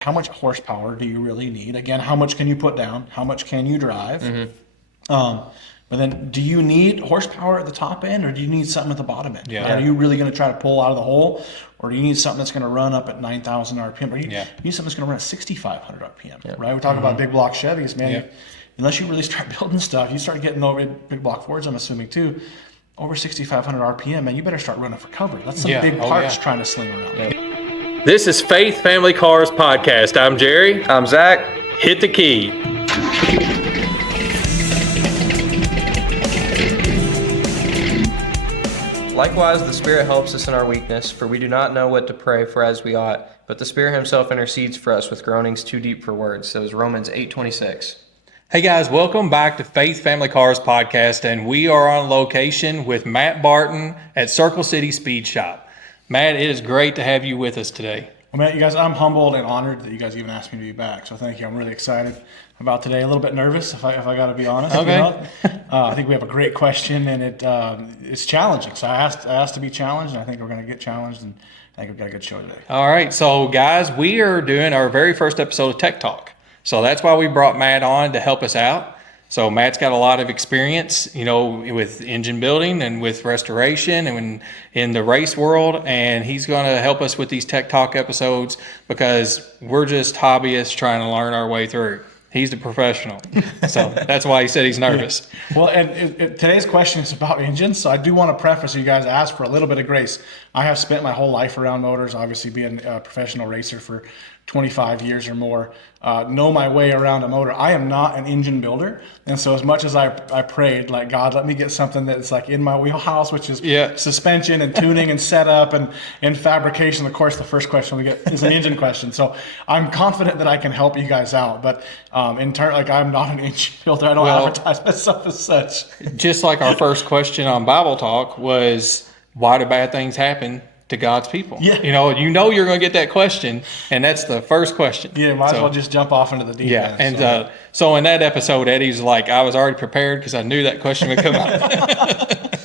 how much horsepower do you really need? Again, how much can you put down? How much can you drive? But then, do you need horsepower at the top end, or do you need something at the bottom end? Yeah. Like, are you really going to try to pull out of the hole, or do you need something that's going to run up at 9,000 RPM? Or you need something that's going to run at 6,500 RPM, right? We talk about big block Chevys, man. Unless you really start building stuff, you start getting over big block Fords, I'm assuming too, over 6,500 RPM, man, you better start running for cover. That's some big parts trying to sling around. This is Faith Family Cars Podcast. I'm Jerry. I'm Zach. Hit the key. Likewise, the Spirit helps us in our weakness, for we do not know what to pray for as we ought, but the Spirit himself intercedes for us with groanings too deep for words. That was Romans 8:26. Hey guys, welcome back to Faith Family Cars Podcast, and we are on location with Matt Barton at Circle City Speed Shop. Matt, it is great to have you with us today. Well, Matt, you guys, I'm humbled and honored that you guys even asked me to be back. So thank you. I'm really excited about today. A little bit nervous, if I got to be honest. Okay. You know? I think we have a great question, and it's challenging. So I asked to be challenged, and I think we're going to get challenged, and I think we've got a good show today. All right, so guys, we are doing our very first episode of Tech Talk. So that's why we brought Matt on to help us out. So Matt's got a lot of experience, you know, with engine building and with restoration and in the race world, and he's going to help us with these Tech Talk episodes because we're just hobbyists trying to learn our way through. He's the professional, so that's why he said he's nervous. Yeah. Well, and today's question is about engines, so I do want to preface you guys ask for a little bit of grace. I have spent my whole life around motors, obviously being a professional racer for 25 years or more, know my way around a motor. I am not an engine builder, and so as much as I prayed, like, God, let me get something that's like in my wheelhouse, which is suspension and tuning and setup and fabrication. Of course, the first question we get is an engine question, so I'm confident that I can help you guys out. But in turn, like, I'm not an engine builder. I don't advertise myself as such. Just like our first question on Bible Talk was, why do bad things happen to God's people? Yeah. You know you're going to get that question, and that's the first question. Yeah, might as well just jump off into the deep end. And so in that episode, Eddie's like, I was already prepared because I knew that question would come up.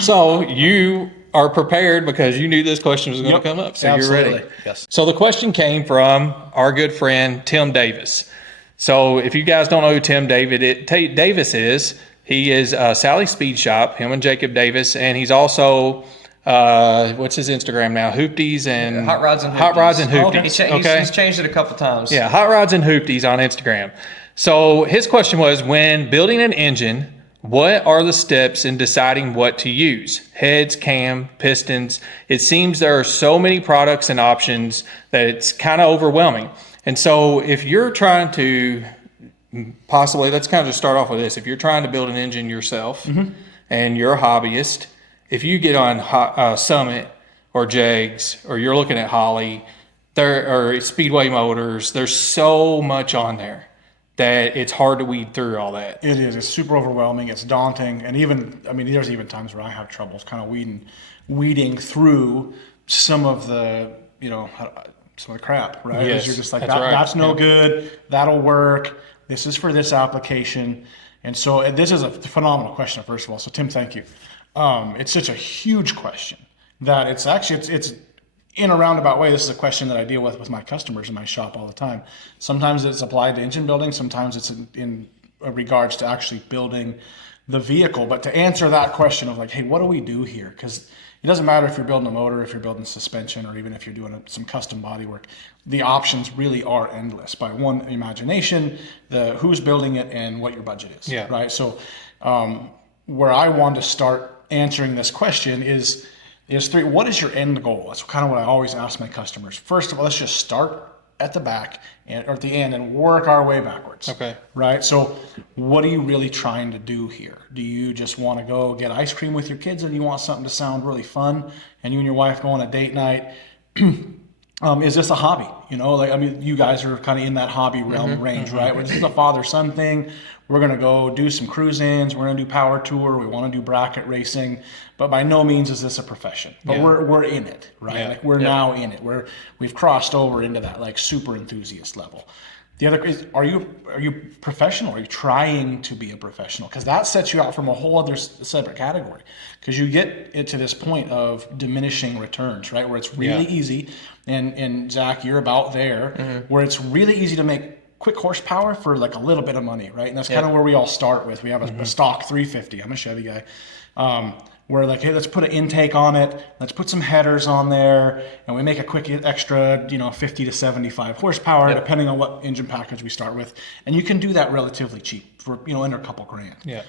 So you are prepared because you knew this question was going to come up. So absolutely. You're ready. Yes. So the question came from our good friend, Tim Davis. So if you guys don't know who Tim Davis is, he is Sally Speed Shop, him and Jacob Davis, and he's also what's his Instagram now? Hoopties and Hot Rods and Hoopties. Hot Rods and Hoopties. Okay. He's changed it a couple times. Yeah, Hot Rods and Hoopties on Instagram. So his question was, when building an engine, what are the steps in deciding what to use? Heads, cam, pistons. It seems there are so many products and options that it's kind of overwhelming. And so if you're trying to possibly, let's kind of just start off with this. If you're trying to build an engine yourself and you're a hobbyist, if you get on Summit or Jegs or you're looking at Holley or Speedway Motors, there's so much on there that it's hard to weed through all that. It is. It's super overwhelming. It's daunting. And there's even times where I have troubles kind of weeding through some of the, some of the crap, right? Yes, you're just like, right. That's no good. That'll work. This is for this application. And so this is a phenomenal question, first of all. So Tim, thank you. It's such a huge question that it's in a roundabout way. This is a question that I deal with my customers in my shop all the time. Sometimes it's applied to engine building. Sometimes it's in regards to actually building the vehicle. But to answer that question of like, hey, what do we do here? Because it doesn't matter if you're building a motor, if you're building suspension, or even if you're doing some custom body work. The options really are endless by one imagination, who's building it, and what your budget is. Yeah. Right. So where I want to start answering this question is three. What is your end goal? That's kind of what I always ask my customers. First of all, let's just start at the back or at the end and work our way backwards. Okay. Right. So what are you really trying to do here? Do you just want to go get ice cream with your kids and you want something to sound really fun and you and your wife go on a date night? Is this a hobby? You guys are kind of in that hobby realm range, right? This is a father-son thing. We're going to go do some cruise-ins. We're going to do power tour. We want to do bracket racing. But by no means is this a profession. But we're in it, right? Yeah. Like we're now in it. We've crossed over into that like super enthusiast level. The other is, are you professional? Are you trying to be a professional? Because that sets you out from a whole other separate category. Because you get it to this point of diminishing returns, right? Where it's really easy, and Zach, you're about there, where it's really easy to make quick horsepower for like a little bit of money, right? And that's kind of where we all start with. We have a stock 350. I'm a Chevy guy. We're like, hey, let's put an intake on it. Let's put some headers on there, and we make a quick extra, 50 to 75 horsepower, depending on what engine package we start with. And you can do that relatively cheap for, under a couple grand. Yeah.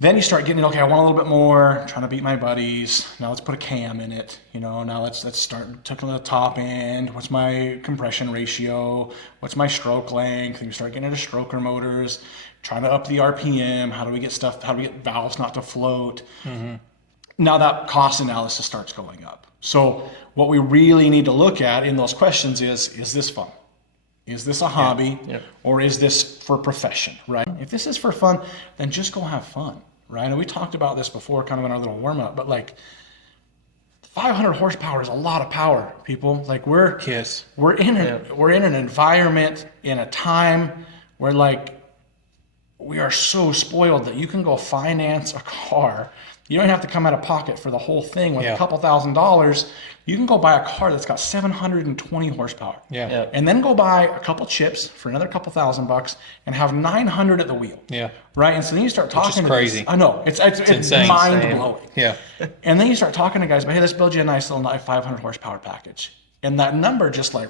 Then you start getting, okay, I want a little bit more, trying to beat my buddies. Now let's put a cam in it. Now let's start taking the top end. What's my compression ratio? What's my stroke length? And you start getting into stroker motors, trying to up the RPM. How do we get valves not to float? Now that cost analysis starts going up. So what we really need to look at in those questions is this fun? Is this a hobby or is this for profession, right? If this is for fun, then just go have fun, right? And we talked about this before kind of in our little warm up, but like 500 horsepower is a lot of power, people. Like we're in an environment, in a time where like we are so spoiled that you can go finance a car. You don't have to come out of pocket for the whole thing with a couple $1,000s. You can go buy a car that's got 720 horsepower. And then go buy a couple chips for another couple $1,000 and have 900 at the wheel. Right? And so then you start talking to crazy. I know. It's insane. Mind blowing. And then you start talking to guys, but hey, let's build you a nice little 500 horsepower package. And that number just like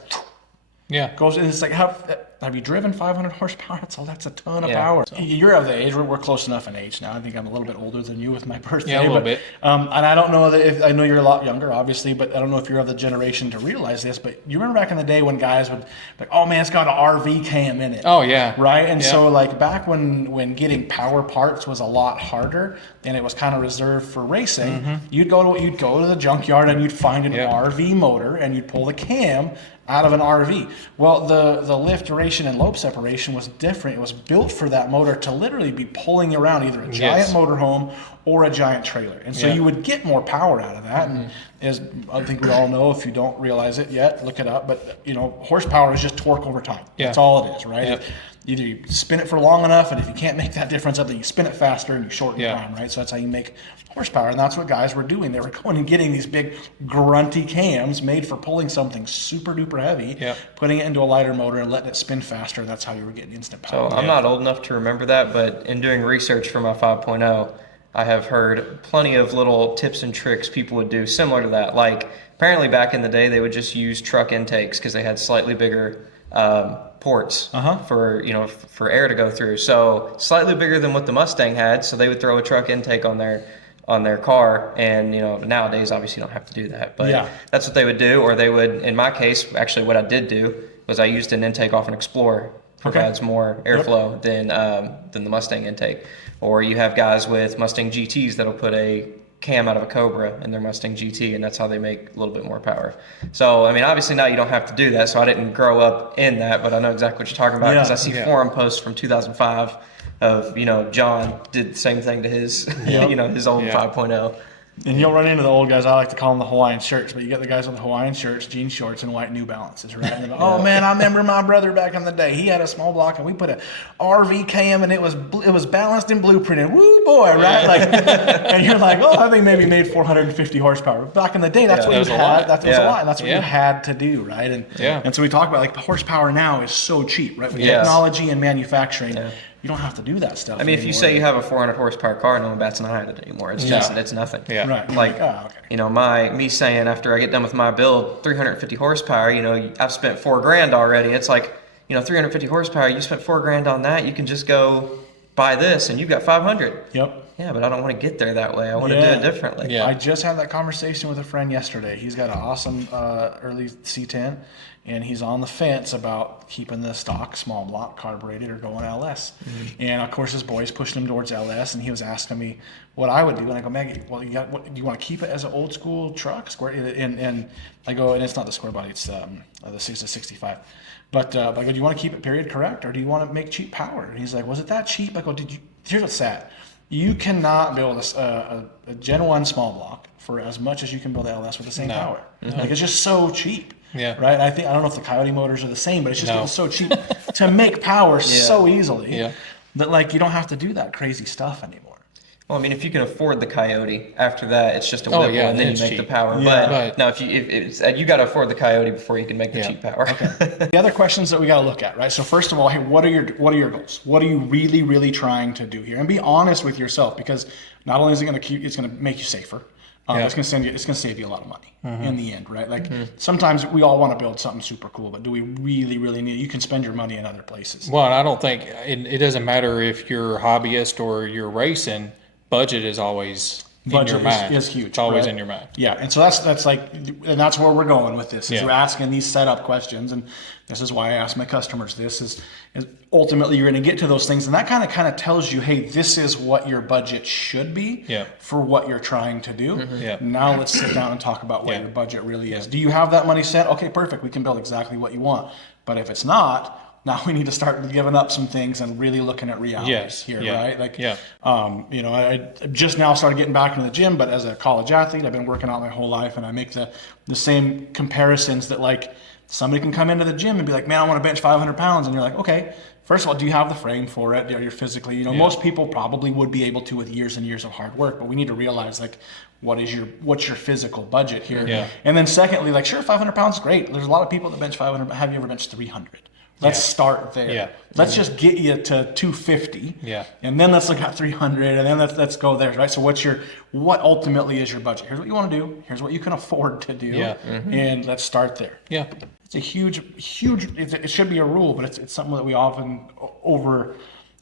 goes, and it's like, have you driven 500 horsepower? That's a ton of power. So. You're of the age, we're close enough in age now. I think I'm a little bit older than you with my birthday. A little bit. And I don't know I know you're a lot younger, obviously, but I don't know if you're of the generation to realize this, but you remember back in the day when guys would like, oh man, it's got an RV cam in it. Oh yeah. Right? And so like back when getting power parts was a lot harder and it was kind of reserved for racing, you'd go to the junkyard and you'd find an RV motor and you'd pull the cam out of an RV. Well, the lift duration and lobe separation was different. It was built for that motor to literally be pulling around either a giant motorhome or a giant trailer. And so you would get more power out of that. And as I think we all know, if you don't realize it yet, look it up. But, horsepower is just torque over time. That's all it is, right? Either you spin it for long enough, and if you can't make that difference up, then you spin it faster and you shorten time, right? So that's how you make horsepower, and that's what guys were doing. They were going and getting these big grunty cams made for pulling something super duper heavy, putting it into a lighter motor and letting it spin faster. That's how you were getting instant power. So I'm not old enough to remember that, but in doing research for my 5.0, I have heard plenty of little tips and tricks people would do similar to that. Like apparently back in the day, they would just use truck intakes because they had slightly bigger ports for air to go through. So slightly bigger than what the Mustang had. So they would throw a truck intake on their car, and nowadays obviously you don't have to do that, but that's what they would do. Or they would, in my case, actually what I did do was I used an intake off an Explorer. Provides more airflow than the Mustang intake. Or you have guys with Mustang GTs that'll put a cam out of a Cobra in their Mustang GT, and that's how they make a little bit more power. So, I mean, obviously now you don't have to do that, so I didn't grow up in that, but I know exactly what you're talking about because I see forum posts from 2005 of, John did the same thing to his, his old 5.0. And you'll run into the old guys. I like to call them the Hawaiian shirts, but you get the guys with the Hawaiian shirts, jean shorts, and white New Balances, right? And oh man, I remember my brother back in the day. He had a small block, and we put a RV cam, and it was balanced and blueprinted. Woo boy, right? Like, and you're like, oh, I think maybe made 450 horsepower. Back in the day, that's what you had. That was a lot, and that's what you had to do, right? And so we talk about like the horsepower now is so cheap, right? With technology and manufacturing. You don't have to do that stuff. I mean, if you say you have a 400 horsepower car, no one bats an eye at it anymore. It's just, it's nothing. Right. Like, me saying after I get done with my build, 350 horsepower, I've spent $4,000 already. It's like, 350 horsepower, you spent $4,000 on that. You can just go buy this and you've got 500. Yep. Yeah, but I don't want to get there that way. I want to do it differently. I just had that conversation with a friend yesterday. He's got an awesome early C10, and he's on the fence about keeping the stock small block carbureted or going LS. And of course, his boys pushing him towards LS, and he was asking me what I would do. And I go, Maggie, well, do you want to keep it as an old school truck? Square? And I go, and it's not the square body, it's the 6-65. But I go, do you want to keep it period correct, or do you want to make cheap power? And he's like, was it that cheap? I go, here's what's sad. You cannot build a Gen 1 small block for as much as you can build LS with the same power. Like, it's just so cheap. Yeah. Right. I don't know if the Coyote motors are the same, but it's just getting so cheap to make power so easily that like you don't have to do that crazy stuff anymore. Well, I mean, if you can afford the Coyote, after that it's just a Whipple, and then you make the power. Yeah. But no, if you got to afford the Coyote before you can make the cheap power. The other questions that we got to look at, right? So first of all, hey, what are your goals? What are you really, really trying to do here? And be honest with yourself, because not only is it going to make you safer, it's going to save you a lot of money in the end, right? Like sometimes we all want to build something super cool, but do we really, really need it? You can spend your money in other places. Well, I don't think it doesn't matter if you're a hobbyist or you're racing. Budget is always in your mind. Is huge. It's always in your mind. Yeah, and so that's like, and that's where we're going with this. Is we're asking these setup questions, and this is why I ask my customers. This is ultimately you're going to get to those things, and that kind of tells you, hey, this is what your budget should be for what you're trying to do. Now let's sit down and talk about what your budget really is. Do you have that money set? Okay, perfect. We can build exactly what you want. But if it's not, now we need to start giving up some things and really looking at realities here, right? Like, I just now started getting back into the gym, but as a college athlete, I've been working out my whole life, and I make the same comparisons that like somebody can come into the gym and be like, man, I want to bench 500 pounds. And you're like, okay, first of all, do you have the frame for it? Are you physically, most people probably would be able to with years and years of hard work, but we need to realize like, what's your physical budget here? And then secondly, like, sure, 500 pounds is great. There's a lot of people that bench 500, but have you ever benched 300? Let's start there. Let's just get you to 250. And then let's look at 300, and then let's go there, right? So what ultimately is your budget? Here's what you want to do. Here's what you can afford to do. And let's start there. It's a huge, it should be a rule, but it's something that we often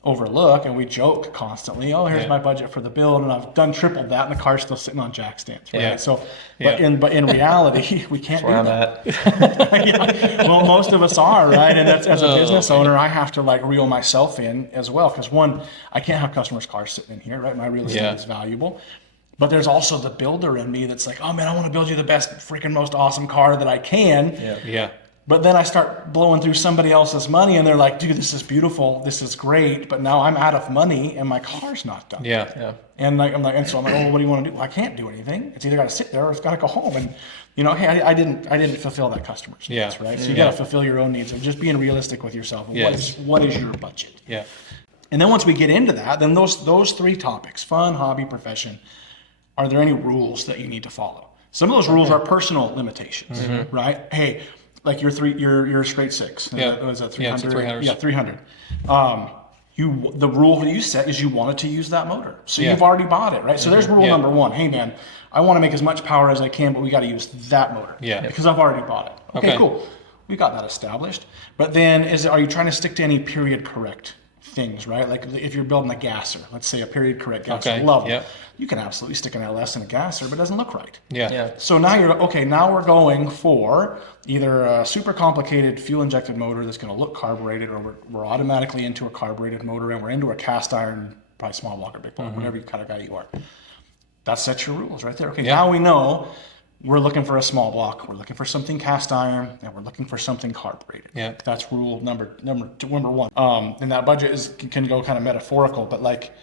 overlook, and we joke constantly. Oh, here's my budget for the build, and I've done tripled that, and the car's still sitting on jack stands, right? So, but in reality, we can't do that. Well, most of us are, right? And that's, as a business owner, I have to like reel myself in as well, because one, I can't have customers' cars sitting in here, right? My real estate is valuable. But there's also the builder in me that's like, oh man, I want to build you the best, freaking most awesome car that I can. But then I start blowing through somebody else's money, and they're like, dude, this is beautiful, this is great, but now I'm out of money and my car's not done. And like I'm like, oh, well, what do you want to do? Well, I can't do anything. It's either got to sit there or it's got to go home. And hey, I didn't fulfill that customer's needs, right? So you got to fulfill your own needs, and just being realistic with yourself. What is your budget? And then once we get into that, then those three topics: fun, hobby, profession. Are there any rules that you need to follow? Some of those rules are personal limitations, right? Hey, like you're a straight six. Was that 300? It's 300. Yeah, 300. The rule that you set is you wanted to use that motor, so you've already bought it, right? So there's rule number one. Hey man, I want to make as much power as I can, but we got to use that motor because I've already bought it. Okay, cool. We got that established. But then are you trying to stick to any period correct things, right? Like if you're building a gasser, let's say a period correct gasser level, you can absolutely stick an LS in a gasser, but it doesn't look right. So now we're going for either a super complicated fuel injected motor that's going to look carbureted, or we're automatically into a carbureted motor, and we're into a cast iron, probably small block or big block, whatever kind of guy you are. That sets your rules right there. Okay, now we know we're looking for a small block, we're looking for something cast iron, and we're looking for something carbureted. That's rule number one. And that budget can go kind of metaphorical, but like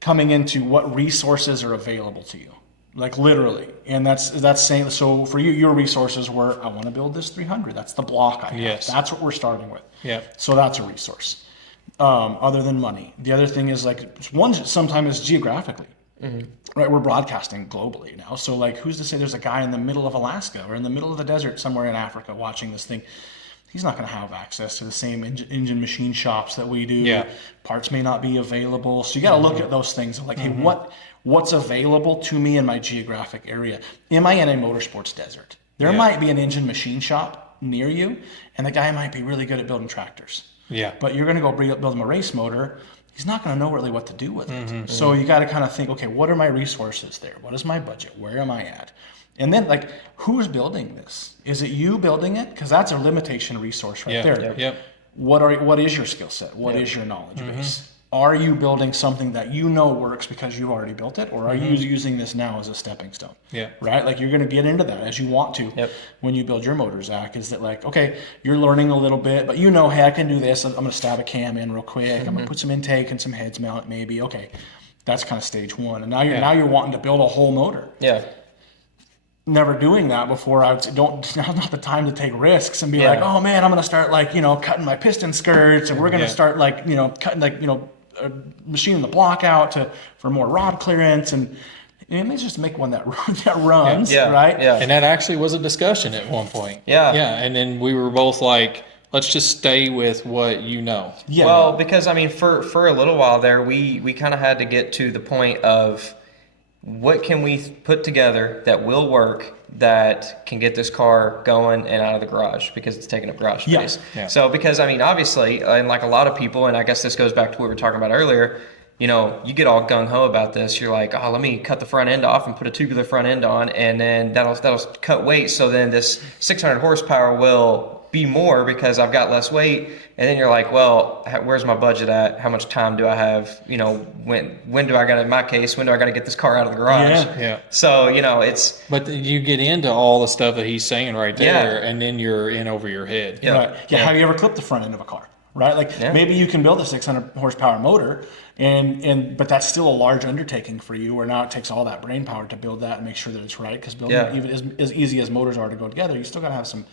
coming into what resources are available to you, like literally. And that's saying, so for you, your resources were, I want to build this 300. That's the block I have. That's what we're starting with. So that's a resource. Other than money. The other thing is like, one sometimes is geographically. Right, we're broadcasting globally now. So like, who's to say there's a guy in the middle of Alaska or in the middle of the desert somewhere in Africa watching this thing? He's not going to have access to the same engine machine shops that we do. Parts may not be available. So you got to look at those things of like, hey, what's available to me in my geographic area? Am I in a motorsports desert? There might be an engine machine shop near you, and the guy might be really good at building tractors. But you're going to go build him a race motor. He's not going to know really what to do with it. So you got to kind of think, okay, what are my resources there? What is my budget? Where am I at? And then like, who's building this? Is it you building it? Because that's a limitation resource right there. What is your skill set? What is your knowledge base? Are you building something that you know works because you've already built it, or are you using this now as a stepping stone? Right? Like you're going to get into that as you want to when you build your motor, Zach, is that like, okay, you're learning a little bit, but hey, I can do this. I'm going to stab a cam in real quick. I'm going to put some intake and some heads mount maybe. Okay, that's kind of stage one. And now you're wanting to build a whole motor. never doing that before, I would say, now's not the time to take risks and be Yeah. like, oh man, I'm going to start like, cutting my piston skirts, and we're going to start like, cutting like, machining the block out for more rod clearance, and let's just make one that runs, Yeah. right? Yeah. And that actually was a discussion at one point. Yeah. Yeah. And then we were both like, let's just stay with what you know. Yeah. Well, because I mean, for a little while there, we kind of had to get to the point of what can we put together that will work, that can get this car going and out of the garage, because it's taking up garage space. Yeah. So because I mean, obviously, and like a lot of people, and I guess this goes back to what we were talking about earlier, you get all gung ho about this. You're like, oh, let me cut the front end off and put a tubular front end on, and then that'll cut weight. So then this 600 horsepower will be more because I've got less weight. And then you're like, well, where's my budget at? How much time do I have? When do I got to, in my case, when do I got to get this car out of the garage? Yeah. So, it's. But you get into all the stuff that he's saying right there, Yeah. and then you're in over your head. Yeah. Right. Yeah. Have you ever clipped the front end of a car? Right. Like maybe you can build a 600 horsepower motor, but that's still a large undertaking for you. Where now it takes all that brain power to build that and make sure that it's right. Because building even as easy as motors are to go together, you still got to have some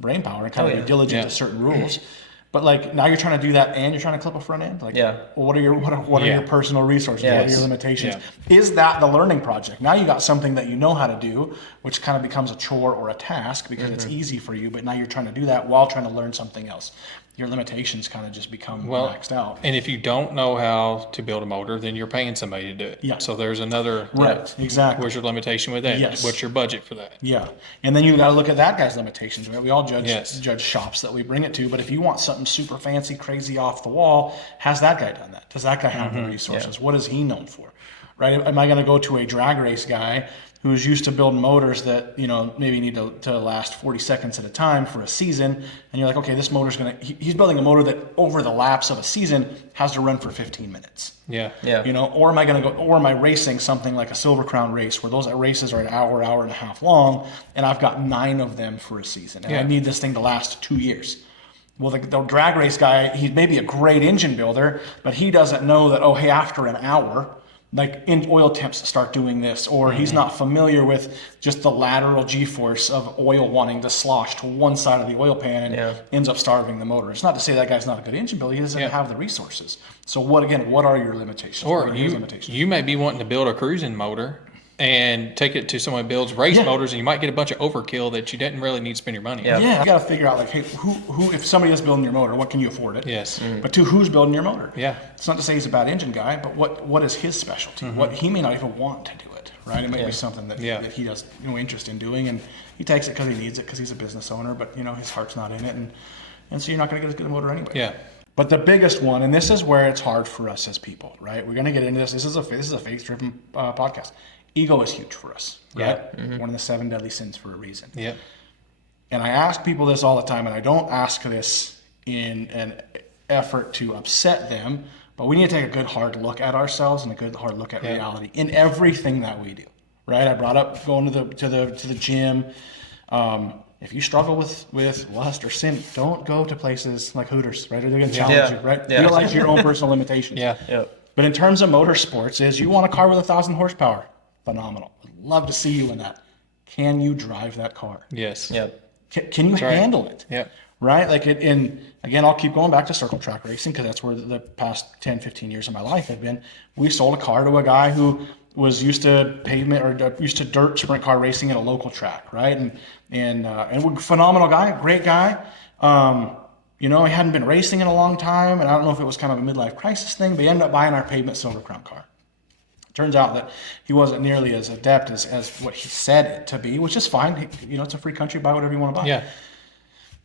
brain power and kind of be diligent to certain rules. But like now you're trying to do that and you're trying to clip a front end. Like, well, what are your personal resources? What are your limitations? Yeah. Is that the learning project? Now you got something that you know how to do, which kind of becomes a chore or a task because it's easy for you. But now you're trying to do that while trying to learn something else. Your limitations kind of just become maxed out. And if you don't know how to build a motor, then you're paying somebody to do it. Yeah. So there's another. Right. Exactly. Where's your limitation with that? Yes. What's your budget for that? Yeah. And then you got to look at that guy's limitations. Right? We all Yes. judge shops that we bring it to. But if you want something super fancy, crazy, off the wall, has that guy done that? Does that guy have the resources? What is he known for? Right? Am I going to go to a drag race guy who's used to building motors that maybe need to last 40 seconds at a time for a season, and you're like, okay, this motor's he's building a motor that over the lapse of a season has to run for 15 minutes. Yeah. Or am I racing something like a Silver Crown race where those races are an hour and a half long, and I've got 9 of them for a season, and I need this thing to last 2 years. Well, the drag race guy, he's maybe a great engine builder, but he doesn't know that, hey, after an hour, like in oil temps start doing this, or he's not familiar with just the lateral G-force of oil wanting to slosh to one side of the oil pan and ends up starving the motor. It's not to say that guy's not a good engine builder. He doesn't have the resources. So what are your limitations? Or what are his limitations? you may be wanting to build a cruising motor and take it to someone who builds race motors, and you might get a bunch of overkill that you didn't really need to spend your money on. Yeah, you got to figure out like, hey, who if somebody is building your motor, what can you afford it? Yes. But who's building your motor? Yeah. It's not to say he's a bad engine guy, but what is his specialty? What he may not even want to do it, right? It may be something that he has interest in doing, and he takes it because he needs it because he's a business owner, but his heart's not in it, and so you're not going to get as good a motor anyway. Yeah. But the biggest one, and this is where it's hard for us as people, right? We're going to get into this. This is a faith-driven podcast. Ego is huge for us, right? One of the 7 deadly sins for a reason. Yeah. And I ask people this all the time, and I don't ask this in an effort to upset them, but we need to take a good hard look at ourselves and a good hard look at reality in everything that we do, right? I brought up going to the gym. If you struggle with lust or sin, don't go to places like Hooters, right? They're going to challenge you, right? Realize your own personal limitations. Yeah. But in terms of motorsports, is you want a car with 1,000 horsepower? Phenomenal. I'd love to see you in that. Can you drive that car? Yes. Yep. Can you handle it? Yeah. Right? Like again, I'll keep going back to circle track racing because that's where the past 10, 15 years of my life have been. We sold a car to a guy who was used to pavement or used to dirt sprint car racing at a local track, right? And phenomenal guy, great guy. He hadn't been racing in a long time, and I don't know if it was kind of a midlife crisis thing, but he ended up buying our pavement Silver Crown car. Turns out that he wasn't nearly as adept as what he said it to be, which is fine. It's a free country, buy whatever you want to buy. Yeah.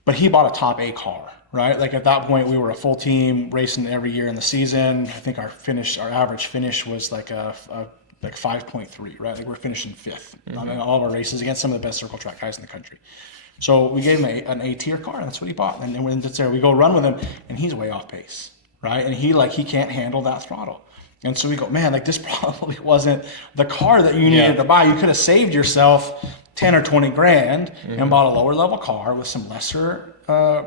But he bought a top A car, right? Like at that point, we were a full team racing every year in the season. I think our average finish was like 5.3, right? Like we're finishing 5th on all of our races against some of the best circle track guys in the country. So we gave him an A-tier car, and that's what he bought. And then when it's there, we go run with him, and he's way off pace, right? And he can't handle that throttle. And so we go, man, like this probably wasn't the car that you needed to buy. You could have saved yourself 10 or 20 grand and bought a lower level car with some lesser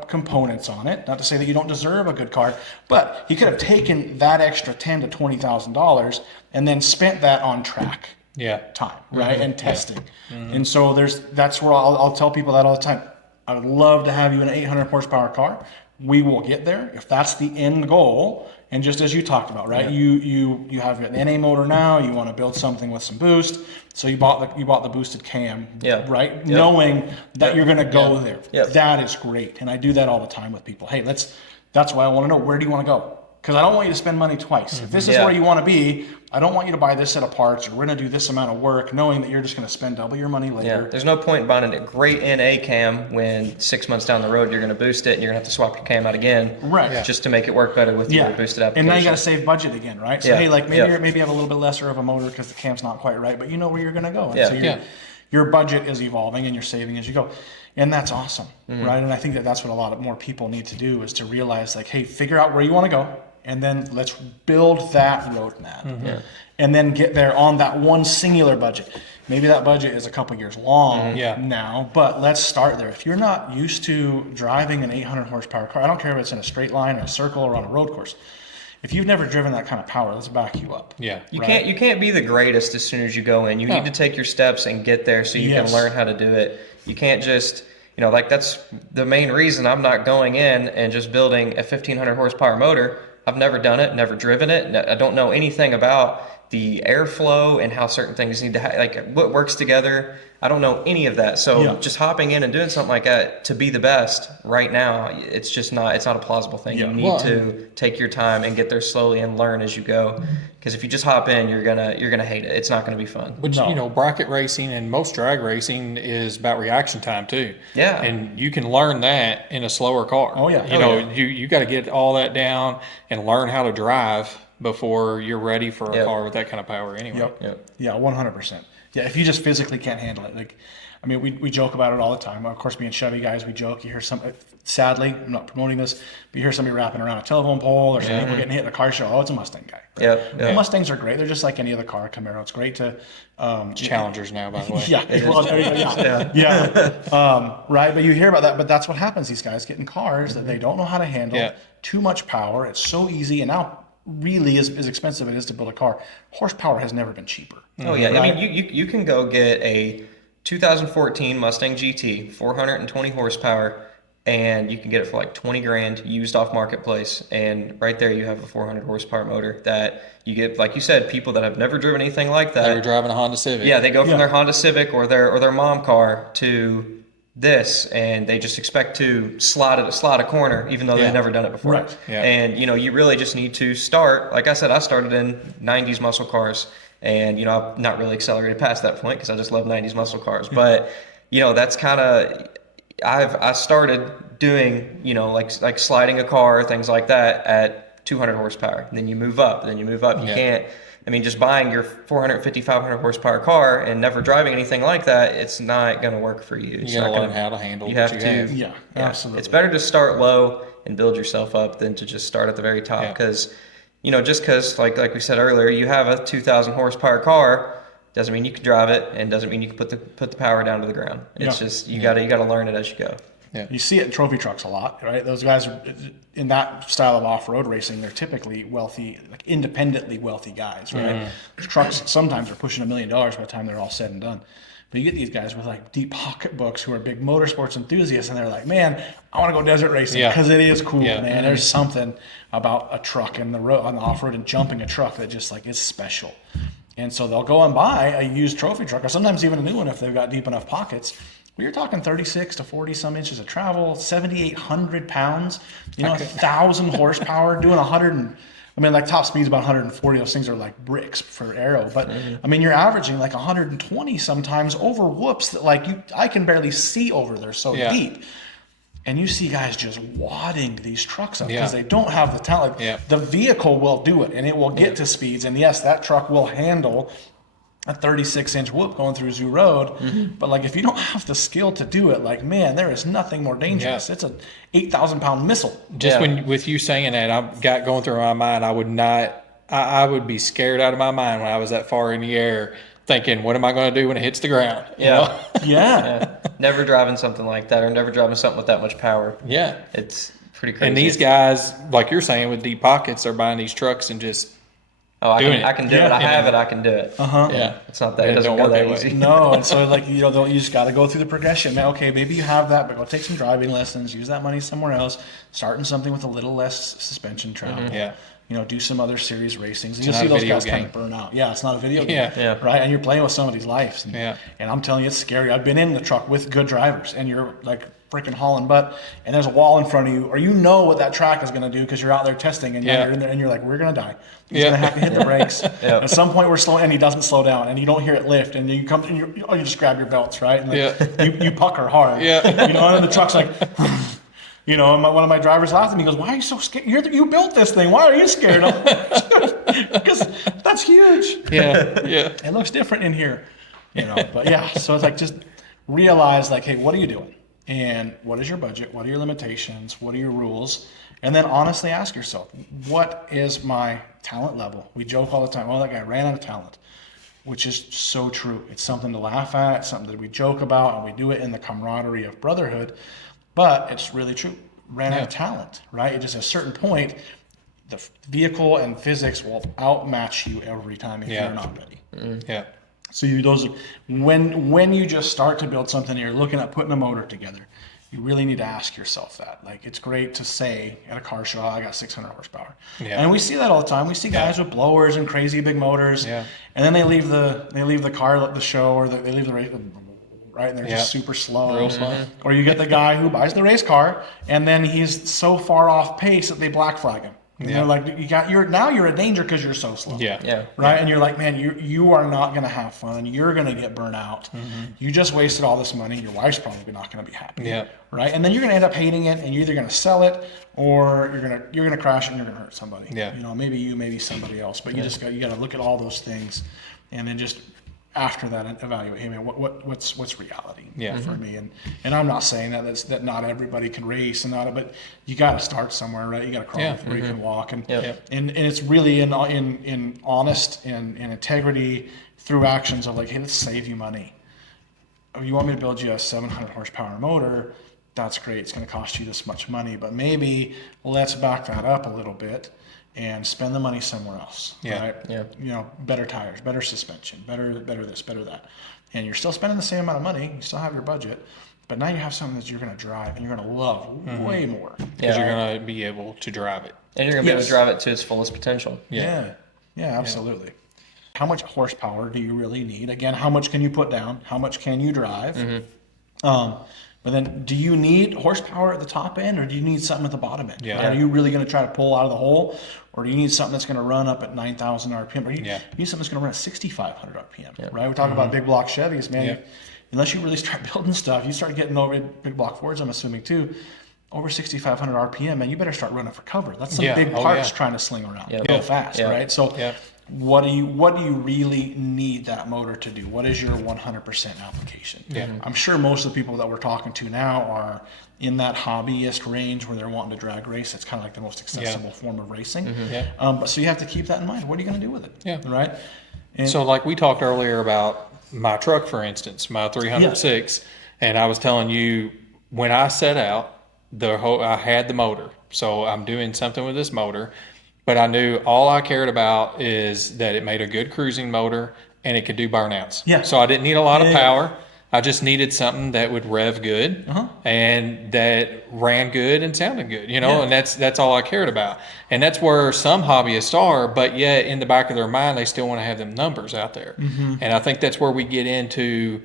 components on it. Not to say that you don't deserve a good car, but he could have taken that extra $10,000 to $20,000 and then spent that on track Yeah. time, right? And testing. And so that's where I'll tell people that all the time. I would love to have you in an 800 horsepower car. We will get there if that's the end goal. And just as you talked about, right? You have an NA motor now. You want to build something with some boost, so you bought the boosted cam, right? Yep. Knowing that you're going to go there. Yep. That is great, and I do that all the time with people. Hey, that's why I want to know, where do you want to go? Because I don't want you to spend money twice. If this is where you want to be, I don't want you to buy this set of parts, or we're going to do this amount of work, knowing that you're just going to spend double your money later. Yeah. There's no point in buying a great NA cam when 6 months down the road you're going to boost it and you're going to have to swap your cam out again, right? Just to make it work better with your boosted application. And now you got to save budget again, right? So hey, like maybe you have a little bit lesser of a motor because the cam's not quite right, but you know where you're going to go. And so your budget is evolving and you're saving as you go. And that's awesome, right? And I think that's what a lot of more people need to do, is to realize, like, hey, figure out where you want to go, and then let's build that roadmap, and then get there on that one singular budget. Maybe that budget is a couple years long now, but let's start there. If you're not used to driving an 800 horsepower car, I don't care if it's in a straight line or a circle or on a road course. If you've never driven that kind of power, let's back you up. Yeah. You can't be the greatest as soon as you go in. You need to take your steps and get there so you can learn how to do it. You can't just, like, that's the main reason I'm not going in and just building a 1500 horsepower motor. I've never done it, never driven it. I don't know anything about the airflow and how certain things need to like what works together. I don't know any of that. So just hopping in and doing something like that to be the best right now, it's not a plausible thing. You need to take your time and get there slowly and learn as you go. Because if you just hop in, you're gonna hate it. It's not gonna be fun. Which bracket racing and most drag racing is about reaction time too. Yeah. And you can learn that in a slower car. Oh yeah. You got to get all that down and learn how to drive before you're ready for a car with that kind of power anyway. Yeah, 100%. Yeah, if you just physically can't handle it. Like, I mean, we joke about it all the time. Of course, being Chevy guys, we joke. You hear sadly, I'm not promoting this, but you hear somebody wrapping around a telephone pole, or some people getting hit in a car show. Oh, it's a Mustang guy. Right? Mustangs are great. They're just like any other car. Camaro, it's great to... it's Challengers now, by the way. Right, but you hear about that, but that's what happens. These guys get in cars that they don't know how to handle. Too much power. It's so easy, and now really as expensive it is to build a car. Horsepower has never been cheaper. Oh yeah, right? I mean you can go get a 2014 Mustang GT, 420 horsepower, and you can get it for like 20 grand used off marketplace, and right there you have a 400 horsepower motor that you get, like you said, people that have never driven anything like that. They were driving a Honda Civic. Yeah, they go from their Honda Civic or their mom car to this, and they just expect to slide a corner even though they've never done it before. Right. Yeah. And you really just need to start. Like I said, I started in 90s muscle cars, and I've not really accelerated past that point because I just love 90s muscle cars. But that's kind of, I started doing like sliding a car, things like that at 200 horsepower. And then you move up. You can't. I mean, just buying your 450, 500 horsepower car and never driving anything like that, it's not going to work for you. You got to learn how to handle you what have you to. have. Yeah, absolutely. It's better to start low and build yourself up than to just start at the very top. Because, just because, like we said earlier, you have a 2,000 horsepower car doesn't mean you can drive it, and doesn't mean you can put the power down to the ground. It's just you got to learn it as you go. Yeah. You see it in trophy trucks a lot, right? Those guys are in that style of off-road racing. They're typically wealthy, like independently wealthy guys, right? Those trucks sometimes are pushing $1 million by the time they're all said and done. But you get these guys with like deep pocketbooks who are big motorsports enthusiasts, and they're like, "Man, I want to go desert racing because it is cool, man." There's something about a truck and the road on the off-road and jumping a truck that just like is special. And so they'll go and buy a used trophy truck, or sometimes even a new one if they've got deep enough pockets. Well, you're talking 36 to 40 some inches of travel, 7,800 pounds, 1,000 horsepower, doing 100 and, I mean, like top speed's about 140. Those things are like bricks for aero. But I mean, you're averaging like 120 sometimes over whoops that like I can barely see over. They're so deep. And you see guys just wadding these trucks up because they don't have the talent. Like, the vehicle will do it, and it will get to speeds. And yes, that truck will handle a 36-inch whoop going through Zoo Road. But like, if you don't have the skill to do it, like, man, there is nothing more dangerous. It's a 8,000-pound missile. Just with you saying that, I've got going through my mind, I would be scared out of my mind when I was that far in the air, thinking, what am I going to do when it hits the ground? You know? Never driving something like that, or never driving something with that much power. It's pretty crazy. And these guys, like you're saying, with deep pockets, are buying these trucks and just Oh, doing it. I can do Yeah. it. I have it. I can do it. Yeah. It's not that. Yeah, It doesn't don't go work that that way. easy. No, and so like you just got to go through the progression. Now, okay, maybe you have that, but go take some driving lessons. Use that money somewhere else. Starting something with a little less suspension travel. Yeah. Do some other series racings, and you'll not see a those video guys kind game. of burn out. Yeah, it's not a video game. Yeah. Yeah. Right, and you're playing with somebody's lives. And, Yeah. and I'm telling you, it's scary. I've been in the truck with good drivers, and you're like freaking hauling butt, and there's a wall in front of you, or you know what that track is going to do because you're out there testing, and Yeah. you're in there, and you're like, we're going to die. He's Yeah. going to have to hit the brakes. Yeah. At some point, we're slowing, and he doesn't slow down, and you don't hear it lift, and you come, and you just grab your belts, right? And like, you pucker hard. Yeah. And the truck's like. And one of my drivers laughed at me. He goes, "Why are you so scared? You built this thing. Why are you scared?" Because that's huge. Yeah. It looks different in here, But yeah, so it's like just realize, like, hey, what are you doing? And what is your budget? What are your limitations? What are your rules? And then honestly ask yourself, what is my talent level? We joke all the time, that guy ran out of talent, which is so true. It's something to laugh at, it's something that we joke about, and we do it in the camaraderie of brotherhood. But it's really true. Ran out of talent, right? At just a certain point, the vehicle and physics will outmatch you every time if you're not ready. Yeah. So when you just start to build something, and you're looking at putting a motor together, you really need to ask yourself that. Like, it's great to say at a car show, I got 600 horsepower. Yeah. And we see that all the time. We see guys with blowers and crazy big motors. Yeah. And then they leave the car at the show, or they leave the race, right? And they're just super slow. Real slow. Or you get the guy who buys the race car, and then he's so far off pace that they black flag him. And they're like, you're a danger because you're so slow. Yeah. Yeah. Right. And you're like, man, you are not going to have fun. You're going to get burnt out. You just wasted all this money. Your wife's probably not going to be happy. Yeah. Right. And then you're going to end up hating it, and you're either going to sell it, or you're going to crash it and you're going to hurt somebody. Yeah. Maybe somebody else. But you got to look at all those things, and then just after that evaluate, hey man, what's reality for me? And I'm not saying that not everybody can race but you got to start somewhere, right? You got to crawl before you can walk, and it's really in honest and integrity through actions of like, hey, let's save you money. Oh, you want me to build you a 700 horsepower motor? That's great. It's going to cost you this much money, but maybe let's back that up a little bit and spend the money somewhere else. Yeah. Right? Yeah. Better tires, better suspension, better this, better that. And you're still spending the same amount of money. You still have your budget, but now you have something that you're going to drive and you're going to love way more. Because you're going to be able to drive it. And you're going to be able to drive it to its fullest potential. Yeah, absolutely. How much horsepower do you really need? Again, how much can you put down? How much can you drive? But then, do you need horsepower at the top end, or do you need something at the bottom end? Yeah. Are you really going to try to pull out of the hole, or do you need something that's going to run up at 9,000 RPM, or you need something that's going to run at 6,500 RPM? Right? We're talking about big block Chevys, man. Yeah. Unless you really start building stuff, you start getting over big block Fords. I'm assuming too. Over 6,500 RPM, man, you better start running for cover. That's some big parts trying to sling around real fast, right? So, what do you really need that motor to do? What is your 100% application? I'm sure most of the people that we're talking to now are in that hobbyist range where they're wanting to drag race. It's kind of like the most accessible form of racing. But so you have to keep that in mind. What are you going to do with it? Right? And So like we talked earlier about my truck, for instance, my 306, and I was telling you when I set out, I had the motor. So I'm doing something with this motor, but I knew all I cared about is that it made a good cruising motor and it could do burnouts. Yeah. So I didn't need a lot of power. I just needed something that would rev good and that ran good and sounded good, and that's all I cared about. And that's where some hobbyists are, but yet in the back of their mind, they still want to have them numbers out there. And I think that's where we get into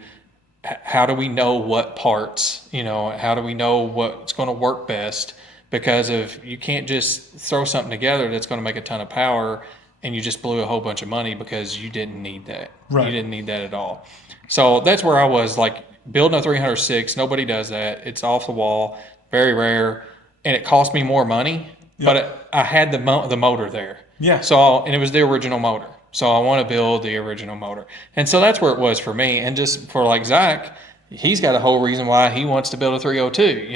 how do we know what parts, how do we know what's going to work best? Because you can't just throw something together that's going to make a ton of power and you just blew a whole bunch of money because you didn't need that. Right. You didn't need that at all. So that's where I was like building a 306. Nobody does that. It's off the wall, very rare. And it cost me more money, but I had the motor there. Yeah. And it was the original motor. So I want to build the original motor. And so that's where it was for me. And just for like Zach, he's got a whole reason why he wants to build a 302,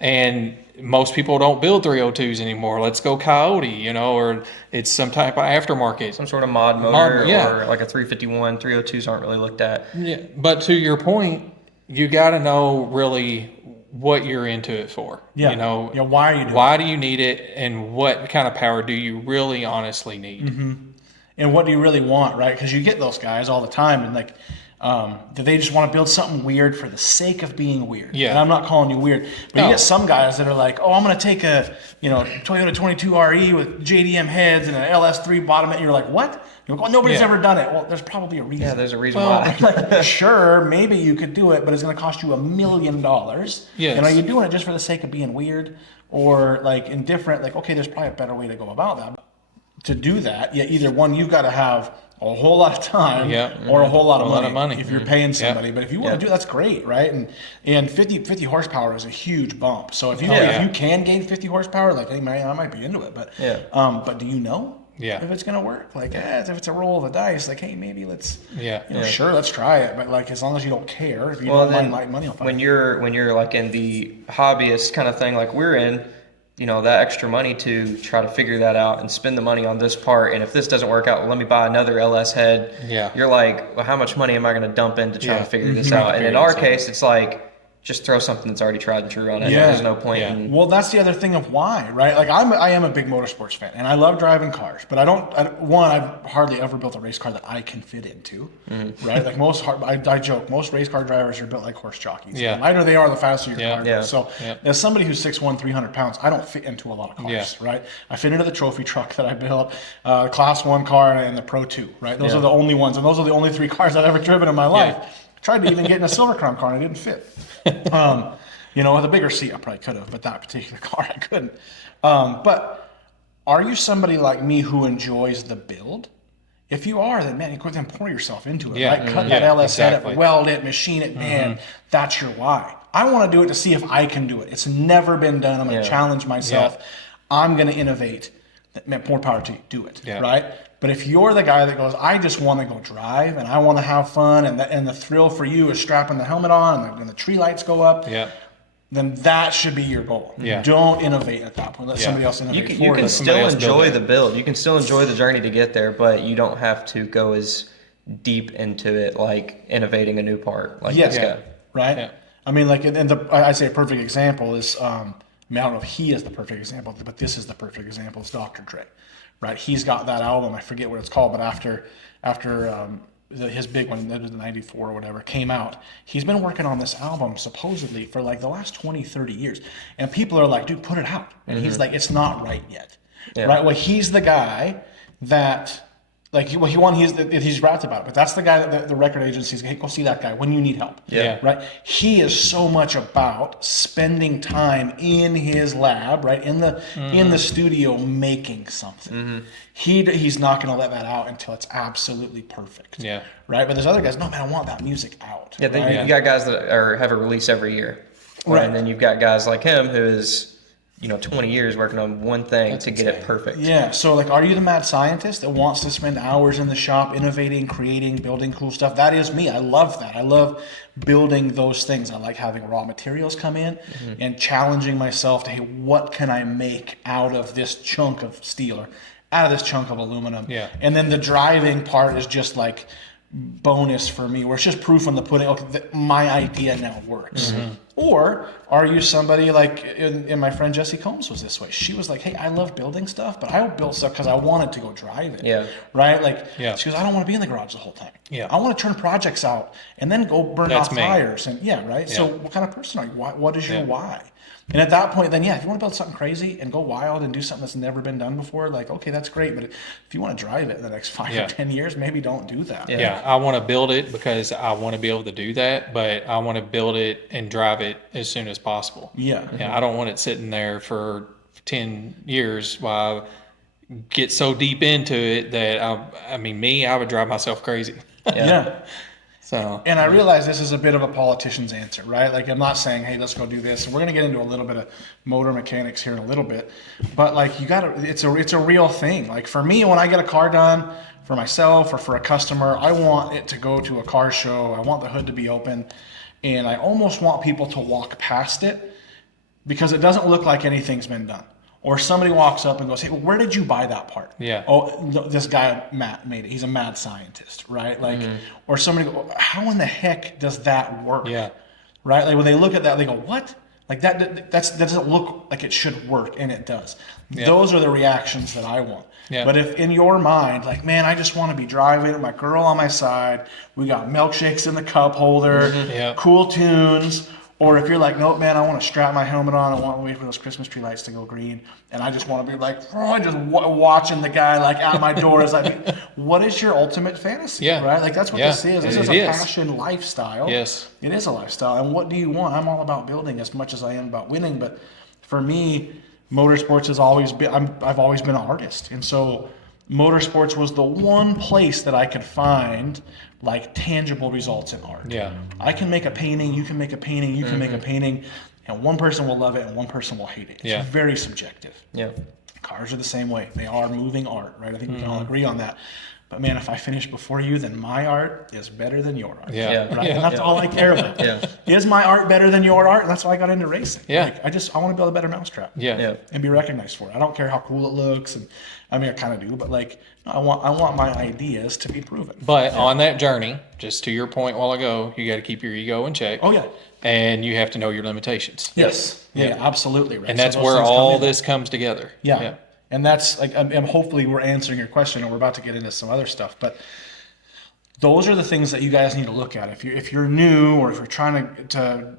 and most people don't build 302s anymore. Let's go Coyote, or it's some type of aftermarket. Some sort of mod motor or like a 351. 302s aren't really looked at. Yeah. But to your point, you got to know really what you're into it for. why are you doing it? Why do you need it, and what kind of power do you really honestly need? And what do you really want, right? Because you get those guys all the time, and like, do they just want to build something weird for the sake of being weird? Yeah. And I'm not calling you weird, but you get some guys that are like, oh, I'm going to take a, Toyota 22 RE with JDM heads and an LS3 bottom, and you're like, what? You're like, well, nobody's ever done it. Well, there's probably a reason. Yeah, there's a reason why. Like, sure, maybe you could do it, but it's going to cost you $1 million. Yes. And are you doing it just for the sake of being weird or like indifferent? Like, okay, there's probably a better way to go about that. To do that, either one, you've got to have a whole lot of time or a whole lot of money if you're paying somebody. But if you want to do that's great, right? And 50 horsepower is a huge bump. So if you if you can gain 50 horsepower, like, hey man, I might be into it. But do you know if it's gonna work? Like, if it's a roll of the dice, like, hey, maybe let's sure, let's try it. But like, as long as you don't care, if you don't mind like money, when you're like in the hobbyist kind of thing like we're in, that extra money to try to figure that out and spend the money on this part. And if this doesn't work out, well, let me buy another LS head. Yeah. You're like, well, how much money am I going to dump in to try to figure this out? And in our case, it's like, just throw something that's already tried and true on it. There's no point in... Well, that's the other thing of why, right? Like, I am a big motorsports fan, and I love driving cars, but I've hardly ever built a race car that I can fit into, right? Like I joke, most race car drivers are built like horse jockeys. Yeah. The lighter they are, the faster your car Yeah. goes. So as somebody who's 6'1", 300 pounds, I don't fit into a lot of cars, right? I fit into the trophy truck that I built, Class 1 car, and the Pro 2, right? Those are the only ones, and those are the only 3 cars I've ever driven in my life. Tried to even get in a Silver Crown car, and it didn't fit. With a bigger seat, I probably could have, but that particular car, I couldn't. But are you somebody like me who enjoys the build? If you are, then man, you pour yourself into it, right? Cut that LS head up, weld it, machine it, man. That's your why. I want to do it to see if I can do it. It's never been done. I'm going to challenge myself. I'm going to innovate. More power to you. Do it, right? But if you're the guy that goes, I just want to go drive and I want to have fun, and the thrill for you is strapping the helmet on and the tree lights go up, then that should be your goal. Don't innovate at that point. Let somebody else innovate for you. You can still enjoy the build. You can still enjoy the journey to get there, but you don't have to go as deep into it like innovating a new part like this guy. Right? Yeah. I mean, like, I'd say a perfect example is, I don't know if he is the perfect example, but this is the perfect example. It's Dr. Dre. Right, he's got that album. I forget what it's called, but after his big one, that was '94 or whatever, came out, he's been working on this album supposedly for like the last 20, 30 years, and people are like, "Dude, put it out," and he's like, "It's not right yet." Right? Well, he's the guy that. He's rapped about it, but that's the guy that the record agency's, hey, go see that guy when you need help. Right? He is so much about spending time in his lab, right? In the studio making something. He's not going to let that out until it's absolutely perfect. Right? But there's other guys, no man, I want that music out. You got guys that have a release every year. Right. And then you've got guys like him who is 20 years working on one thing to get it perfect. Yeah. So, like, are you the mad scientist that wants to spend hours in the shop innovating, creating, building cool stuff? That is me. I love that. I love building those things. I like having raw materials come in and challenging myself to, hey, what can I make out of this chunk of steel or out of this chunk of aluminum? And then the driving part is just like bonus for me, where it's just proof in the pudding. Okay, my idea now works. Or are you somebody like, and my friend Jessie Combs was this way. She was like, hey, I love building stuff, but I built stuff because I wanted to go drive it. Right? Like, she goes, I don't want to be in the garage the whole time. I want to turn projects out and then go burn off fires. And right? So what kind of person are you? What is your why? And at that point, then, if you want to build something crazy and go wild and do something that's never been done before, like, okay, that's great. But if you want to drive it in the next 5 or 10 years, maybe don't do that. I want to build it because I want to be able to do that, but I want to build it and drive it as soon as possible. I don't want it sitting there for 10 years while I get so deep into it that, I would drive myself crazy. So, and I realize this is a bit of a politician's answer, right? Like, I'm not saying, hey, let's go do this. And we're going to get into a little bit of motor mechanics here in a little bit. But like, it's a real thing. Like, for me, when I get a car done for myself or for a customer, I want it to go to a car show. I want the hood to be open. And I almost want people to walk past it because it doesn't look like anything's been done. Or somebody walks up and goes, hey, well, where did you buy that part? Oh, this guy, Matt, made it. He's a mad scientist, right? Like, or somebody go, how in the heck does that work? Right? Like, when they look at that, they go, what? Like that doesn't look like it should work, and it does. Yeah. Those are the reactions that I want. Yeah. But if in your mind, like, man, I just want to be driving with my girl on my side, we got milkshakes in the cup holder, Yeah. cool tunes, or if you're like, nope, man, I want to strap my helmet on, I want to wait for those Christmas tree lights to go green, and I just want to be like, just watching the guy like at my door as I. What is your ultimate fantasy? Yeah. Right? Like that's what Yeah. this is. This It is a is. passion lifestyle. Yes. It is a lifestyle. And what do you want? I'm all about building as much as I am about winning. But for me, motorsports has always been, I've always been an artist. And so motorsports was the one place that I could find like tangible results in art. Yeah. I can make a painting, you can make a painting, you can make a painting, and one person will love it and one person will hate it. It's Yeah. very subjective. Yeah. Cars are the same way. They are moving art, right? I think we can Mm-hmm. all agree on that. But man, if I finish before you, then my art is better than your art. Yeah. Yeah. Right? And that's all I care about. Yeah. Is my art better than your art? And that's why I got into racing. Yeah. Like, I want to build a better mousetrap. Yeah. Yeah. And be recognized for it. I don't care how cool it looks, and I mean I kind of do, but like I want my ideas to be proven. But on that journey, just to your point a while ago, you got to keep your ego in check. Oh yeah. And you have to know your limitations. Yes. Yeah. Absolutely. Right. And So that's those where things come all in. this comes together. Yeah. And that's like, and hopefully we're answering your question, and we're about to get into some other stuff. But those are the things that you guys need to look at. If you're new, or if you're trying to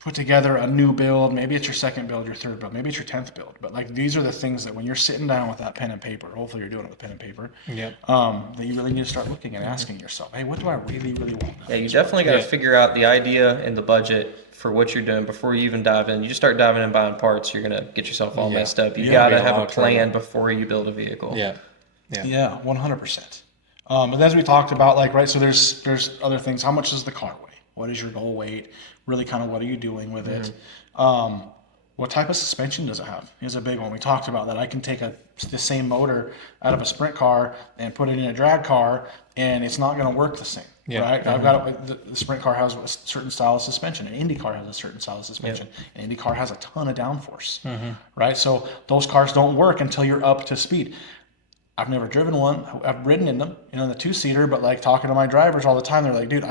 put together a new build, maybe it's your second build, your third build, maybe it's your 10th build. But like these are the things that when you're sitting down with that pen and paper, hopefully you're doing it with pen and paper. Yeah. That you really need to start looking and asking yourself, hey, what do I really, really want? Yeah, you definitely got to Yeah. figure out the idea and the budget for what you're doing before you even dive in. You just start diving in buying parts, you're gonna get yourself all Yeah. messed up. You Yeah, got be to a have lot a of trouble. plan before you build a vehicle. Yeah. Yeah. Yeah, 100%. And as we talked about, like, right, so there's other things. How much does the car weigh? What is your goal weight? Really kind of what are you doing with it? What type of suspension does it have is a big one. We talked about that. I can take the same motor out of a sprint car and put it in a drag car, and it's not going to work the same. Yeah. Right? I've got the sprint car has a certain style of suspension. An Indy car has a certain style of suspension. An Indy car has a ton of downforce. Right? So those cars don't work until you're up to speed. I've never driven one. I've ridden in them, in the two-seater, but like talking to my drivers all the time, they're like, dude,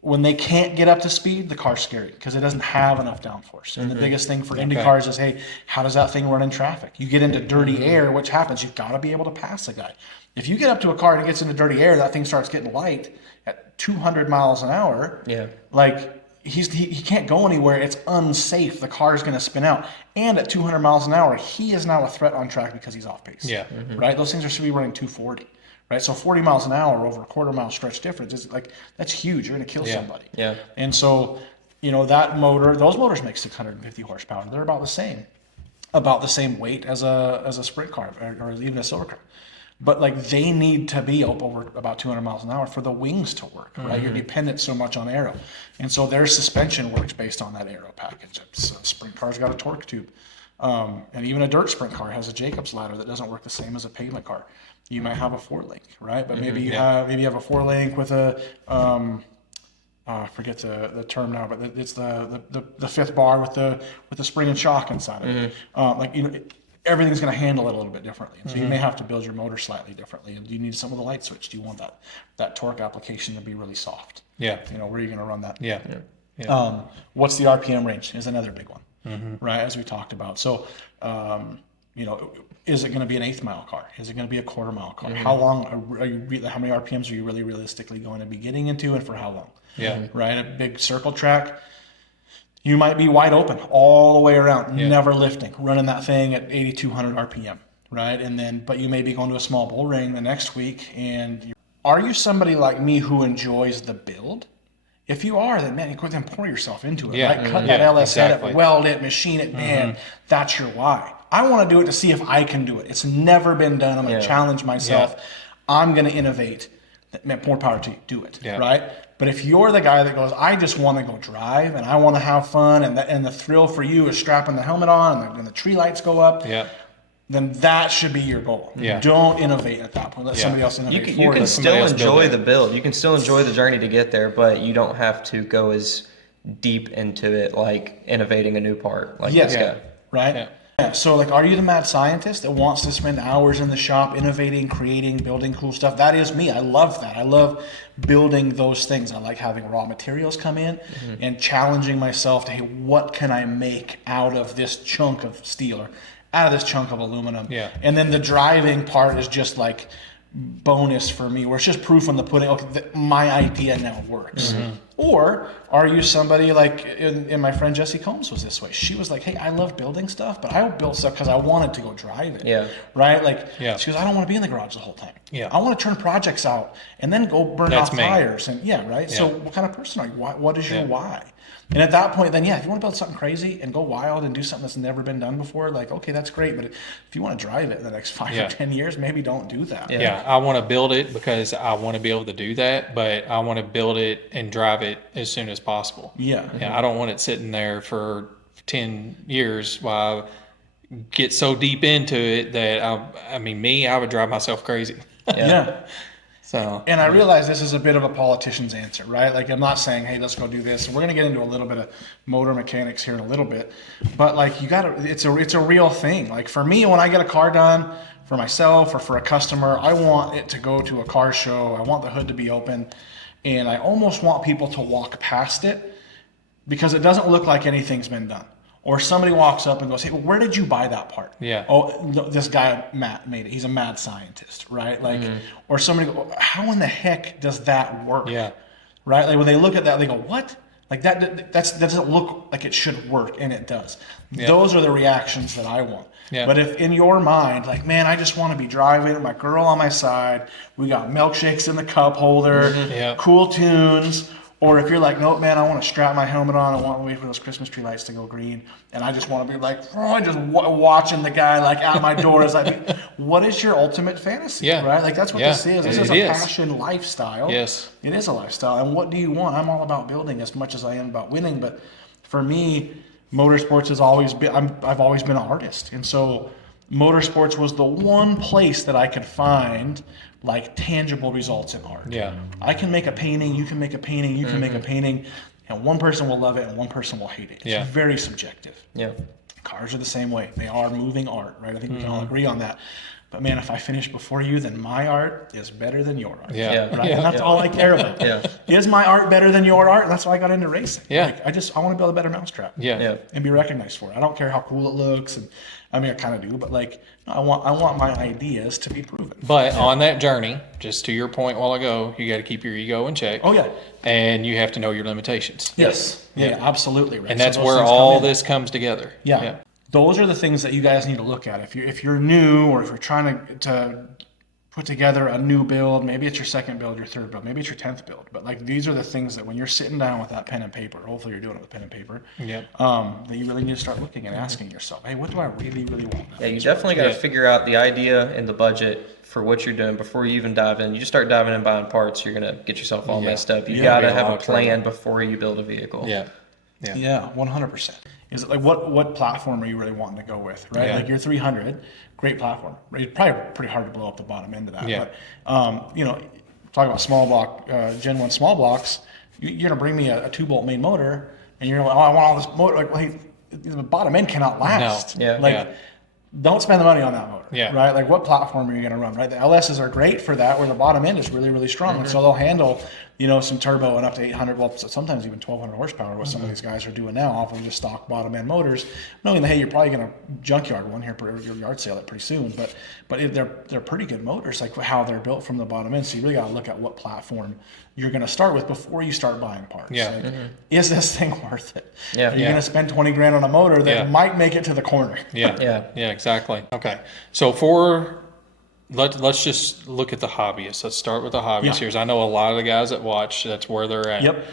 when they can't get up to speed, the car's scary because it doesn't have enough downforce. And the biggest thing for Indy cars is, hey, how does that thing run in traffic? You get into dirty air, which happens. You've got to be able to pass a guy. If you get up to a car and it gets into dirty air, that thing starts getting light at 200 miles an hour. Yeah. Like he can't go anywhere. It's unsafe. The car is going to spin out. And at 200 miles an hour, he is now a threat on track because he's off pace. Yeah. Right? Those things should be running 240. Right? So 40 miles an hour over a quarter mile stretch difference is like, that's huge. You're going to kill somebody. Yeah. And so, that motor, those motors make 650 horsepower. They're about the same weight as a sprint car or even a silver car. But like they need to be up over about 200 miles an hour for the wings to work, right? You're dependent so much on aero. And so their suspension works based on that aero package. So sprint car's got a torque tube. And even a dirt sprint car has a Jacobs ladder that doesn't work the same as a pavement car. You might have a 4-link, right? But maybe you have a 4-link with a I forget the term now, but it's the fifth bar with the spring and shock inside of it. Everything's going to handle it a little bit differently. And so you may have to build your motor slightly differently. And do you need some of the light switch? Do you want that torque application to be really soft? Yeah. Where are you going to run that? Yeah. What's the RPM range is another big one, right? As we talked about. So, is it going to be an 1/8 mile car? Is it going to be a 1/4 mile car? How long how many RPMs are you really realistically going to be getting into, and for how long? Yeah. Right. A big circle track, you might be wide open all the way around, never lifting, running that thing at 8,200 RPM, right? But you may be going to a small bull ring the next week. And are you somebody like me who enjoys the build? If you are, then man, then pour yourself into it. Yeah. Right? Cut that LS head exactly. up, weld it, machine it, man. That's your why. I want to do it to see if I can do it. It's never been done. I'm going to challenge myself. I'm going to innovate. Man, more power to you. Do it. Yeah. Right? But if you're the guy that goes, I just want to go drive and I want to have fun, and the thrill for you is strapping the helmet on and the tree lights go up, then that should be your goal. Yeah. Don't innovate at that point. Let somebody else innovate for you. You can Somebody still else build enjoy it. the build. You can still enjoy the journey to get there, but you don't have to go as deep into it like innovating a new part like this guy. Right? Yeah. Yeah. So like, are you the mad scientist that wants to spend hours in the shop innovating, creating, building cool stuff? That is me. I love that. I love building those things. I like having raw materials come in and challenging myself to, hey, what can I make out of this chunk of steel or out of this chunk of aluminum? Yeah. And then the driving part is just like bonus for me, where it's just proof in the pudding. Okay, my idea now works. Or are you somebody like in my friend Jessie Combs was this way? She was like, hey, I love building stuff, but I built stuff because I wanted to go drive it. Yeah. Right? Like, Yeah. she goes, I don't want to be in the garage the whole time. Yeah. I want to turn projects out and then go burn That's off me. fires. And right? So what kind of person are you? What is your why? And at that point, then if you want to build something crazy and go wild and do something that's never been done before, like, okay, that's great. But if you want to drive it in the next 5 or 10 years, maybe don't do that. Yeah, I want to build it because I want to be able to do that, but I want to build it and drive it as soon as possible. Yeah. Yeah, I don't want it sitting there for 10 years while I get so deep into it that I would drive myself crazy. Yeah. So, And I realize this is a bit of a politician's answer, right? Like, I'm not saying, hey, let's go do this. We're going to get into a little bit of motor mechanics here in a little bit, but like, it's a real thing. Like for me, when I get a car done for myself or for a customer, I want it to go to a car show. I want the hood to be open, and I almost want people to walk past it because it doesn't look like anything's been done. Or somebody walks up and goes, hey, well, where did you buy that part? Yeah. Oh, this guy, Matt, made it. He's a mad scientist, right? Like, or somebody go, how in the heck does that work? yeah, Right? Like when they look at that, they go, what? Like that doesn't look like it should work, and it does. Yeah. Those are the reactions that I want. Yeah. But if in your mind, like, man, I just want to be driving with my girl on my side, we got milkshakes in the cup holder, Yeah. cool tunes. Or if you're like, nope, man, I want to strap my helmet on. I want to wait for those Christmas tree lights to go green. And I just want to be like, just watching the guy like at my door as what is your ultimate fantasy? Yeah. Right? Like that's what Yeah. this is. This It is a is. passion lifestyle. Yes. It is a lifestyle. And what do you want? I'm all about building as much as I am about winning. But for me, motorsports has always been, I've always been an artist. And so motorsports was the one place that I could find like tangible results in art. Yeah. I can make a painting, you can make a painting, you can make a painting, and one person will love it and one person will hate it. It's Yeah. very subjective. Yeah. Cars are the same way. They are moving art, right? I think we can all agree on that. But man, if I finish before you, then my art is better than your art. Yeah. Yeah. Right? And that's all I care about. Yeah. Is my art better than your art? And that's why I got into racing. Yeah. Like, I want to build a better mousetrap. Yeah. Yeah. And be recognized for it. I don't care how cool it looks, and I mean I kind of do, but like I want my ideas to be proven. But on that journey, just to your point a while ago, you got to keep your ego in check. Oh yeah. And you have to know your limitations. Yes. Yeah, absolutely right. And So that's those where things come all in. this comes together. Yeah. Those are the things that you guys need to look at. If you're new, or if you're trying to put together a new build, maybe it's your second build, your third build, maybe it's your 10th build. But like these are the things that when you're sitting down with that pen and paper, hopefully you're doing it with pen and paper, Yeah. that you really need to start looking and asking yourself, hey, what do I really, really want? Yeah, you definitely got to Yeah. figure out the idea and the budget for what you're doing before you even dive in. You just start diving in buying parts, you're gonna get yourself all Yeah. messed up. You Yeah, got be to a have lot a of trouble. plan before you build a vehicle. Yeah. Yeah. Yeah, 100%. Is it like what platform are you really wanting to go with, right? Yeah. Like your 300, great platform. It's probably pretty hard to blow up the bottom end of that. Yeah. But talk about small block, Gen 1 small blocks. You're gonna bring me a 2-bolt main motor, and you're like, oh, I want all this motor. Like, well, hey, the bottom end cannot last. No. Yeah. Like, Yeah. don't spend the money on that motor. Yeah. Right. Like, what platform are you gonna run? Right. The LSs are great for that, where the bottom end is really, really strong, and so they'll handle, some turbo and up to 800 volts, sometimes even 1200 horsepower. What some of these guys are doing now off of just stock bottom end motors, knowing that hey, you're probably gonna junkyard one here, your yard sale it pretty soon. But they're pretty good motors, like how they're built from the bottom end. So you really got to look at what platform you're gonna start with before you start buying parts. Yeah. Like, is this thing worth it? Yeah. Are you Yeah. gonna spend 20 grand on a motor that Yeah. might make it to the corner? Yeah. Yeah. Yeah, exactly. Okay. So let's just look at the hobbyists. Let's start with the hobbyists Yeah. here. I know a lot of the guys that watch, that's where they're at. Yep.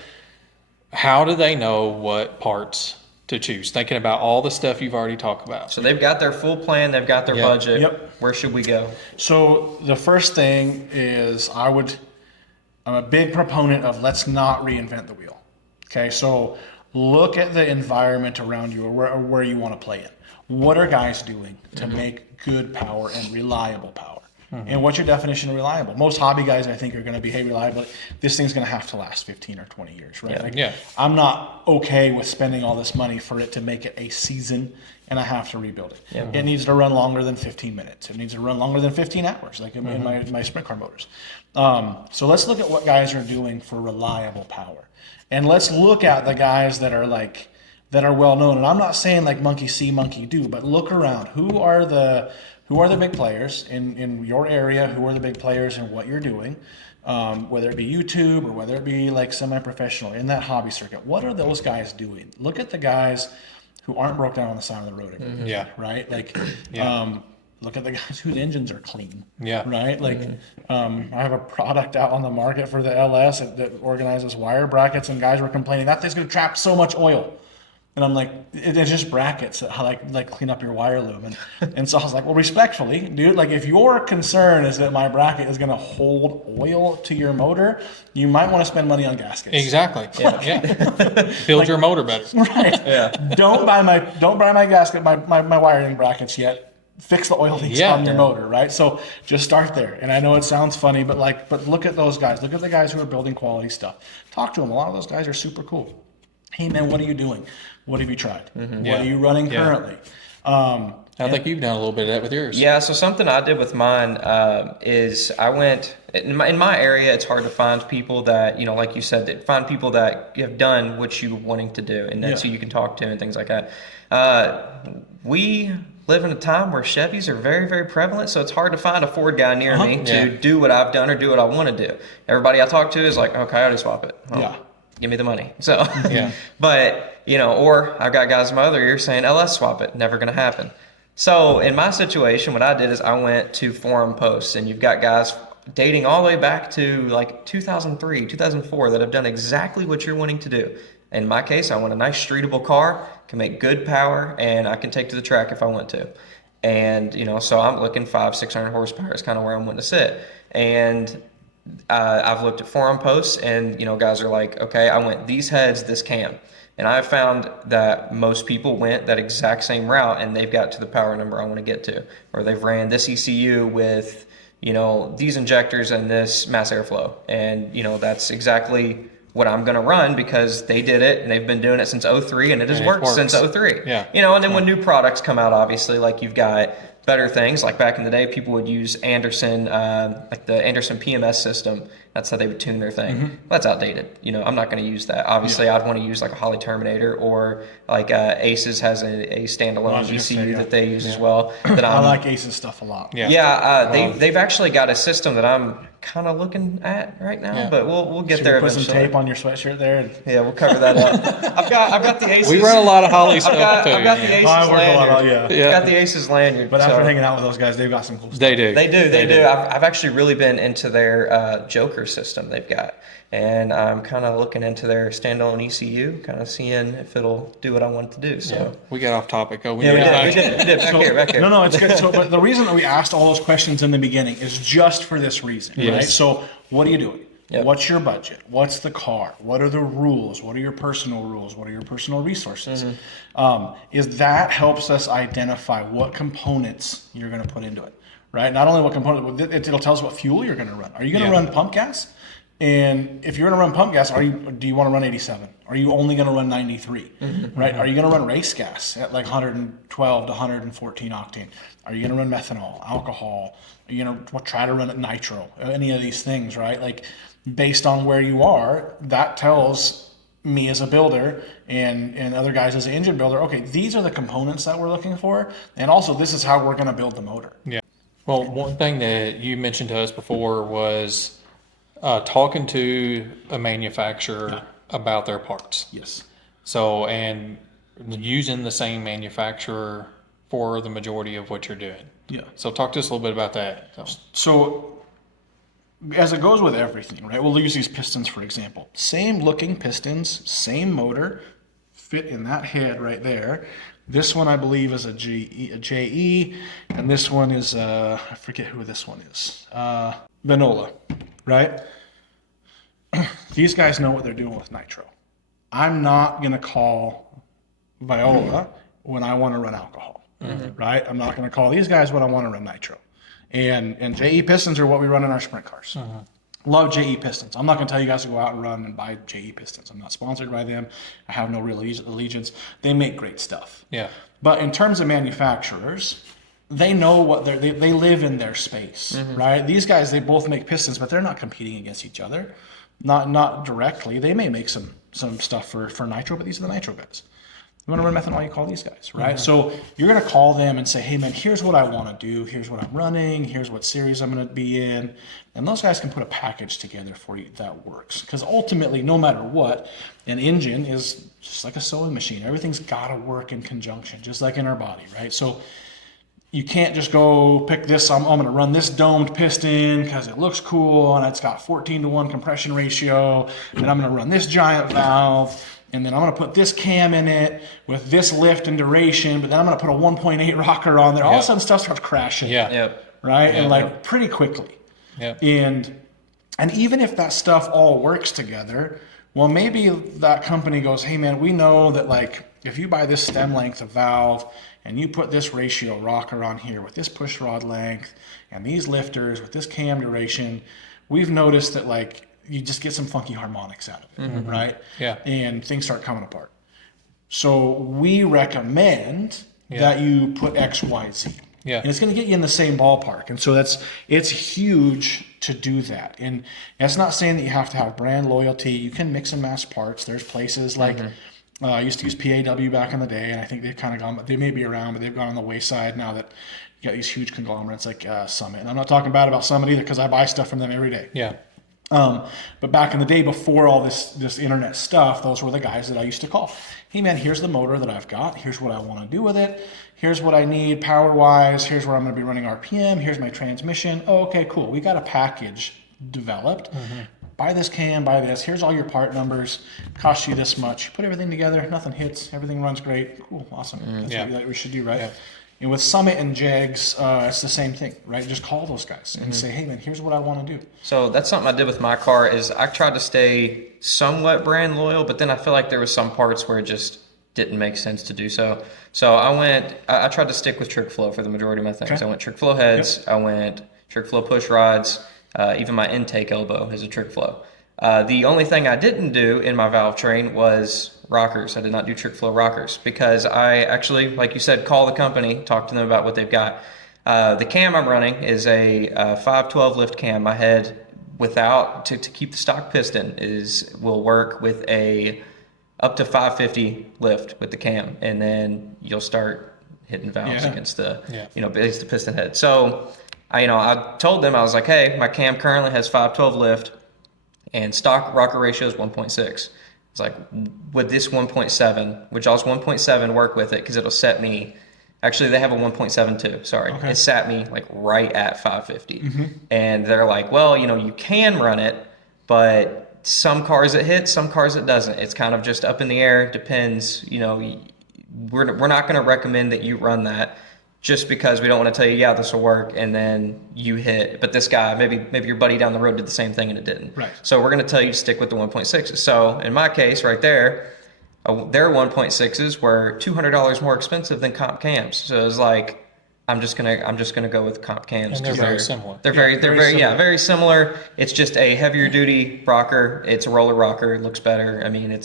How do they know what parts to choose? Thinking about all the stuff you've already talked about. So they've got their full plan, they've got their Yeah. budget. Yep. Where should we go? So the first thing is I'm a big proponent of let's not reinvent the wheel. Okay, so look at the environment around you, or where you want to play in. What are guys doing to make good power and reliable power? And what's your definition of reliable? Most hobby guys, I think, are going to be, hey, reliable. This thing's going to have to last 15 or 20 years, right? I'm not okay with spending all this money for it to make it a season, and I have to rebuild it. It needs to run longer than 15 minutes. It needs to run longer than 15 hours, like in my sprint car motors. So let's look at what guys are doing for reliable power. And let's look at the guys that are well known. And I'm not saying like monkey see, monkey do, but look around. Who are the big players in your area? Who are the big players in what you're doing? Whether it be YouTube or whether it be like semi-professional in that hobby circuit. What are those guys doing? Look at the guys who aren't broke down on the side of the road again, right? Like, look at the guys whose engines are clean, right? Like, I have a product out on the market for the LS that organizes wire brackets, and guys were complaining that thing's going to trap so much oil. And I'm like, it's just brackets that like clean up your wire loom. And so I was like, well, respectfully, dude, like if your concern is that my bracket is going to hold oil to your motor, you might want to spend money on gaskets. Exactly. Build your motor better. Right. Don't buy my gasket, my wiring brackets yet. Fix the oil leaks on your motor, right? So just start there. And I know it sounds funny, but look at those guys. Look at the guys who are building quality stuff. Talk to them. A lot of those guys are super cool. Hey man, what are you doing? What have you tried? What are you running currently? I think you've done a little bit of that with yours. Yeah, so something I did with mine is I went, in my area, it's hard to find people that, like you said, that find people that have done what you're wanting to do, and that's who you can talk to and things like that. We live in a time where Chevys are very, very prevalent, so it's hard to find a Ford guy near me to do what I've done or do what I want to do. Everybody I talk to is like, okay, I already swap it. Give me the money. So, but, or I've got guys in my other ear saying, LS swap it. Never going to happen. So in my situation, what I did is I went to forum posts, and you've got guys dating all the way back to like 2003, 2004 that have done exactly what you're wanting to do. In my case, I want a nice streetable car, can make good power, and I can take to the track if I want to. And, so I'm looking 500-600 horsepower is kind of where I'm wanting to sit. And I've looked at forum posts, and guys are like, okay, I went these heads, this cam, and I've found that most people went that exact same route, and they've got to the power number I want to get to, or they've ran this ECU with these injectors and this mass airflow, and that's exactly what I'm going to run because they did it and they've been doing it since 03 and it has worked since 03. And then when new products come out, obviously, like you've got better things. Like back in the day, people would use Anderson, like the Anderson PMS system. That's how they would tune their thing. That's outdated. I'm not going to use that. Obviously, I'd want to use like a Holley Terminator, or like Aces has a standalone ECU that they use as well. I like Aces stuff a lot. They've actually got a system that I'm kind of looking at right now, but we'll get there eventually. Put some tape on your sweatshirt there. We'll cover that up. I've got the Aces. We run a lot of Holley stuff too. I've got the Aces lanyard. I've got the Aces lanyard. But after hanging out with those guys, they've got some cool stuff. They do. They do. I've actually really been into their Joker system they've got, and I'm kind of looking into their standalone ECU, kind of seeing if it'll do what I want it to do. So we got off topic. We did. Back here. No, it's good. So, but the reason that we asked all those questions in the beginning is just for this reason, right? So, what are you doing? What's your budget? What's the car? What are the rules? What are your personal rules? What are your personal resources? Is that helps us identify what components you're going to put into it, right? Not only what component, it'll tell us what fuel you're going to run. Are you going to run pump gas? And if you're going to run pump gas, do you want to run 87? Are you only going to run 93? Right? Are you going to run race gas at like 112 to 114 octane? Are you going to run methanol, alcohol? Are you going to try to run it nitro? Any of these things, right? Like based on where you are, that tells me as a builder and other guys as an engine builder, okay, these are the components that we're looking for. And also this is how we're going to build the motor. Yeah. Well, one thing that you mentioned to us before was talking to a manufacturer about their parts. Yes. So, and using the same manufacturer for the majority of what you're doing. Yeah. So talk to us a little bit about that. So as it goes with everything, right? We'll use these pistons, for example. Same looking pistons, same motor, fit in that head right there. This one, I believe, is a JE, and this one is, I forget who this one is, Vanola, right? These guys know what they're doing with nitro. I'm not going to call Viola when I want to run alcohol, right? I'm not going to call these guys when I want to run nitro. And JE pistons are what we run in our sprint cars. Love JE pistons. I'm not going to tell you guys to go out and run and buy JE pistons. I'm not sponsored by them. I have no real allegiance. They make great stuff. Yeah. But in terms of manufacturers, they know what they live in their space, right? These guys, they both make pistons, but they're not competing against each other. Not directly. They may make some stuff for nitro, but these are the nitro guys. You want to run methanol, you call these guys, right? So you're going to call them and say, hey, man, here's what I want to do. Here's what I'm running. Here's what series I'm going to be in. And those guys can put a package together for you that works. Because ultimately, no matter what, an engine is just like a sewing machine. Everything's got to work in conjunction, just like in our body, right? So you can't just go pick this. I'm going to run this domed piston because it looks cool and it's got 14-to-1 compression ratio. And I'm going to run this giant valve. And then I'm going to put this cam in it with this lift and duration, but then I'm going to put a 1.8 rocker on there. All of a sudden stuff starts crashing. Right? And like pretty quickly. And even if that stuff all works together, well, maybe that company goes, hey man, we know that like if you buy this stem length of valve and you put this ratio rocker on here with this push rod length and these lifters with this cam duration, we've noticed that like you just get some funky harmonics out of it, right? And things start coming apart. So we recommend that you put X, Y, Z. And it's going to get you in the same ballpark. And so it's huge to do that. And that's not saying that you have to have brand loyalty. You can mix and match parts. There's places like I used to use PAW back in the day, and I think they've kind of gone, they may be around, but they've gone on the wayside now that you got these huge conglomerates like Summit. And I'm not talking bad about Summit either because I buy stuff from them every day. But back in the day before all this internet stuff, those were the guys that I used to call. Hey man, here's the motor that I've got. Here's what I want to do with it. Here's what I need power wise. Here's where I'm going to be running RPM. Here's my transmission. Oh, okay, cool. We got a package developed. Buy this cam, buy this. Here's all your part numbers. Cost you this much. Put everything together. Nothing hits. Everything runs great. Cool. Awesome. That's what we should do, right? And with Summit and Jegs, it's the same thing, right? Just call those guys and say, hey man, here's what I want to do. So that's something I did with my car is I tried to stay somewhat brand loyal, but then I feel like there was some parts where it just didn't make sense to do so. So I tried to stick with trick flow for the majority of my things. I went trick flow heads, I went trick flow push rods, even my intake elbow is a trick flow. The only thing I didn't do in my valve train was rockers. I did not do trick flow rockers because I actually, like you said, call the company, talk to them about what they've got. The cam I'm running is a 512 lift cam. My head, without to keep the stock piston, will work with a up to 550 lift with the cam, and then you'll start hitting valves against the against the piston head. So I told them, I was like, hey, my cam currently has 512 lift and stock rocker ratio is 1.6. It's like, would this 1.7, which Jaws 1.7 work with it? Because it'll set me, actually they have a 1.72, sorry. Okay. It sat me like right at 550. And they're like, well, you can run it, but some cars it hits, some cars it doesn't. It's kind of just up in the air, depends, we're not going to recommend that you run that just because we don't want to tell you, yeah, this will work, and then you hit. But this guy, maybe your buddy down the road did the same thing and it didn't. Right. So we're going to tell you to stick with the 1.6s. So in my case right there, their 1.6s were $200 more expensive than comp cams. So it was like, I'm just gonna go with comp cams. And they're very similar. They're very similar. It's just a heavier duty rocker. It's a roller rocker. It looks better. I mean,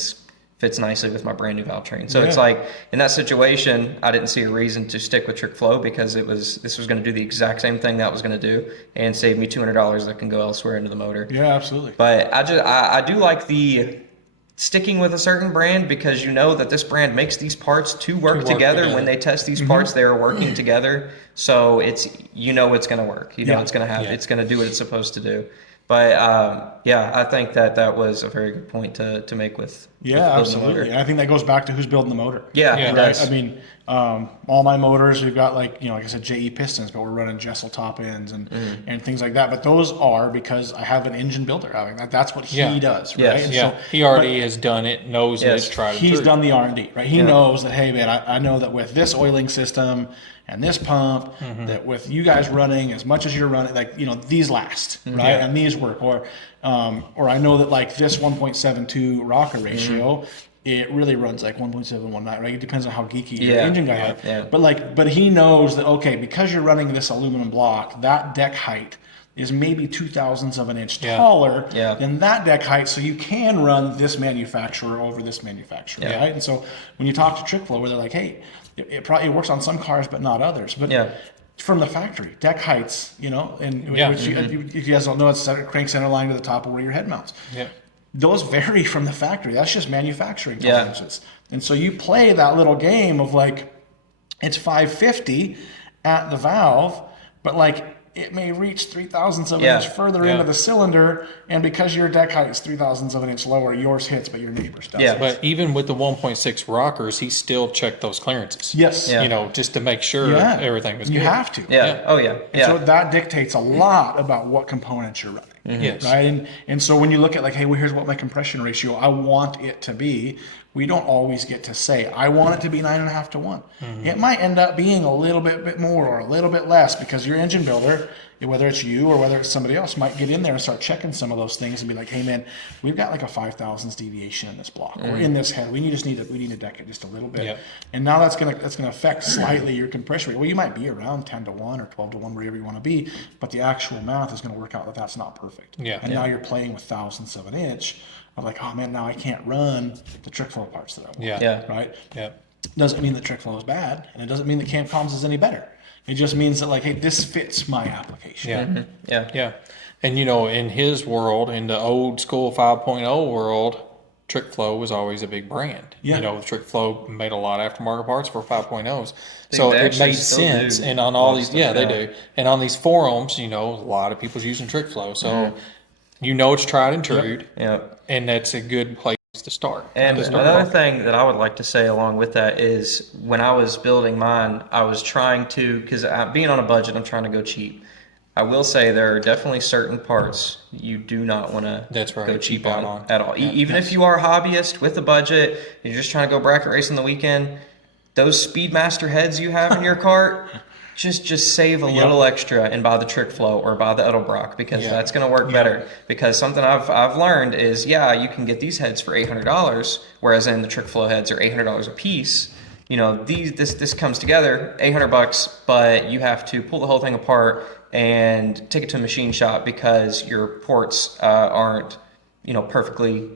fits nicely with my brand new valve train. So it's like, in that situation, I didn't see a reason to stick with trick flow because this was going to do the exact same thing that was going to do and save me $200 that can go elsewhere into the motor. Yeah, absolutely. But I do like the sticking with a certain brand because that this brand makes these parts to work together. When they test these parts, they are working together. So it's it's going to work. It's going to have it's going to do what it's supposed to do. But I think that was a very good point to make with absolutely. And I think that goes back to who's building the motor. Right. I mean, all my motors, we've got like I said, JE pistons, but we're running Jessel top ends and things like that. But those are because I have an engine builder. I mean, that's what he does, right? So, he already has done it, knows it, tried it. He's done the R&D, right? He knows that, hey man, I know that with this oiling system and this pump, that with you guys running as much as you're running, like these last, right? And these work, or I know that like this 1.72 rocker ratio it really runs like 1.719, right? It depends on how geeky your Yeah, engine guy is. yeah. But he knows that, okay, because you're running this aluminum block, that deck height is maybe 0.02 of an inch taller Yeah. than that deck height, so you can run this manufacturer over this manufacturer, right? And so when you talk to Trick Flow, where they're like, hey, it probably works on some cars but not others, but from the factory, deck heights, and which if you guys don't know, it's crank center line to the top of where your head mounts. Yeah. Those vary from the factory. That's just manufacturing tolerances. And so you play that little game of like, it's 550 at the valve, but like it may reach 0.03 of an inch further into the cylinder, and because your deck height is 0.03 of an inch lower, yours hits, but your neighbor's doesn't. Yeah, but even with the 1.6 rockers, he still checked those clearances. Yes. Yeah. Just to make sure everything was good. You have to. Yeah. Oh, yeah. And so that dictates a lot about what components you're running. Yes. Right. And so when you look at like, hey, well, here's what my compression ratio I want it to be, we don't always get to say, I want it to be 9.5 to 1. It might end up being a little bit more or a little bit less, because your engine builder, whether it's you or whether it's somebody else, might get in there and start checking some of those things and be like, hey man, we've got like a 0.005 deviation in this block or in this head. We need to deck it just a little bit. And now that's gonna affect slightly your compression rate. Well, you might be around 10 to 1 or 12 to 1, wherever you want to be, but the actual math is gonna work out that that's not perfect. And now you're playing with thousandths of an inch of like, oh man, now I can't run the Trick Flow parts that I want. Right? Doesn't mean that Trick Flow is bad, and it doesn't mean that Cam Comms is any better. It just means that like, hey, this fits my application. Yeah. And in his world, in the old school 5.0 world, Trick Flow was always a big brand. Trick Flow made a lot of aftermarket parts for 5.0s. So it made sense. And on all these, they do. And on these forums, a lot of people's using Trick Flow. So it's tried and true. And that's a good place to start. And another thing that I would like to say along with that is, when I was building mine, I was trying to, because being on a budget, I'm trying to go cheap. I will say there are definitely certain parts you do not want to go cheap on at all. Even if you are a hobbyist with a budget, you're just trying to go bracket race on the weekend, those Speedmaster heads you have in your cart, just save a little extra and buy the Trick Flow or buy the Edelbrock, because that's going to work better. Because something I've learned is, you can get these heads for $800, whereas in the Trick Flow heads are $800 a piece. This comes together $800, but you have to pull the whole thing apart and take it to a machine shop because your ports aren't perfectly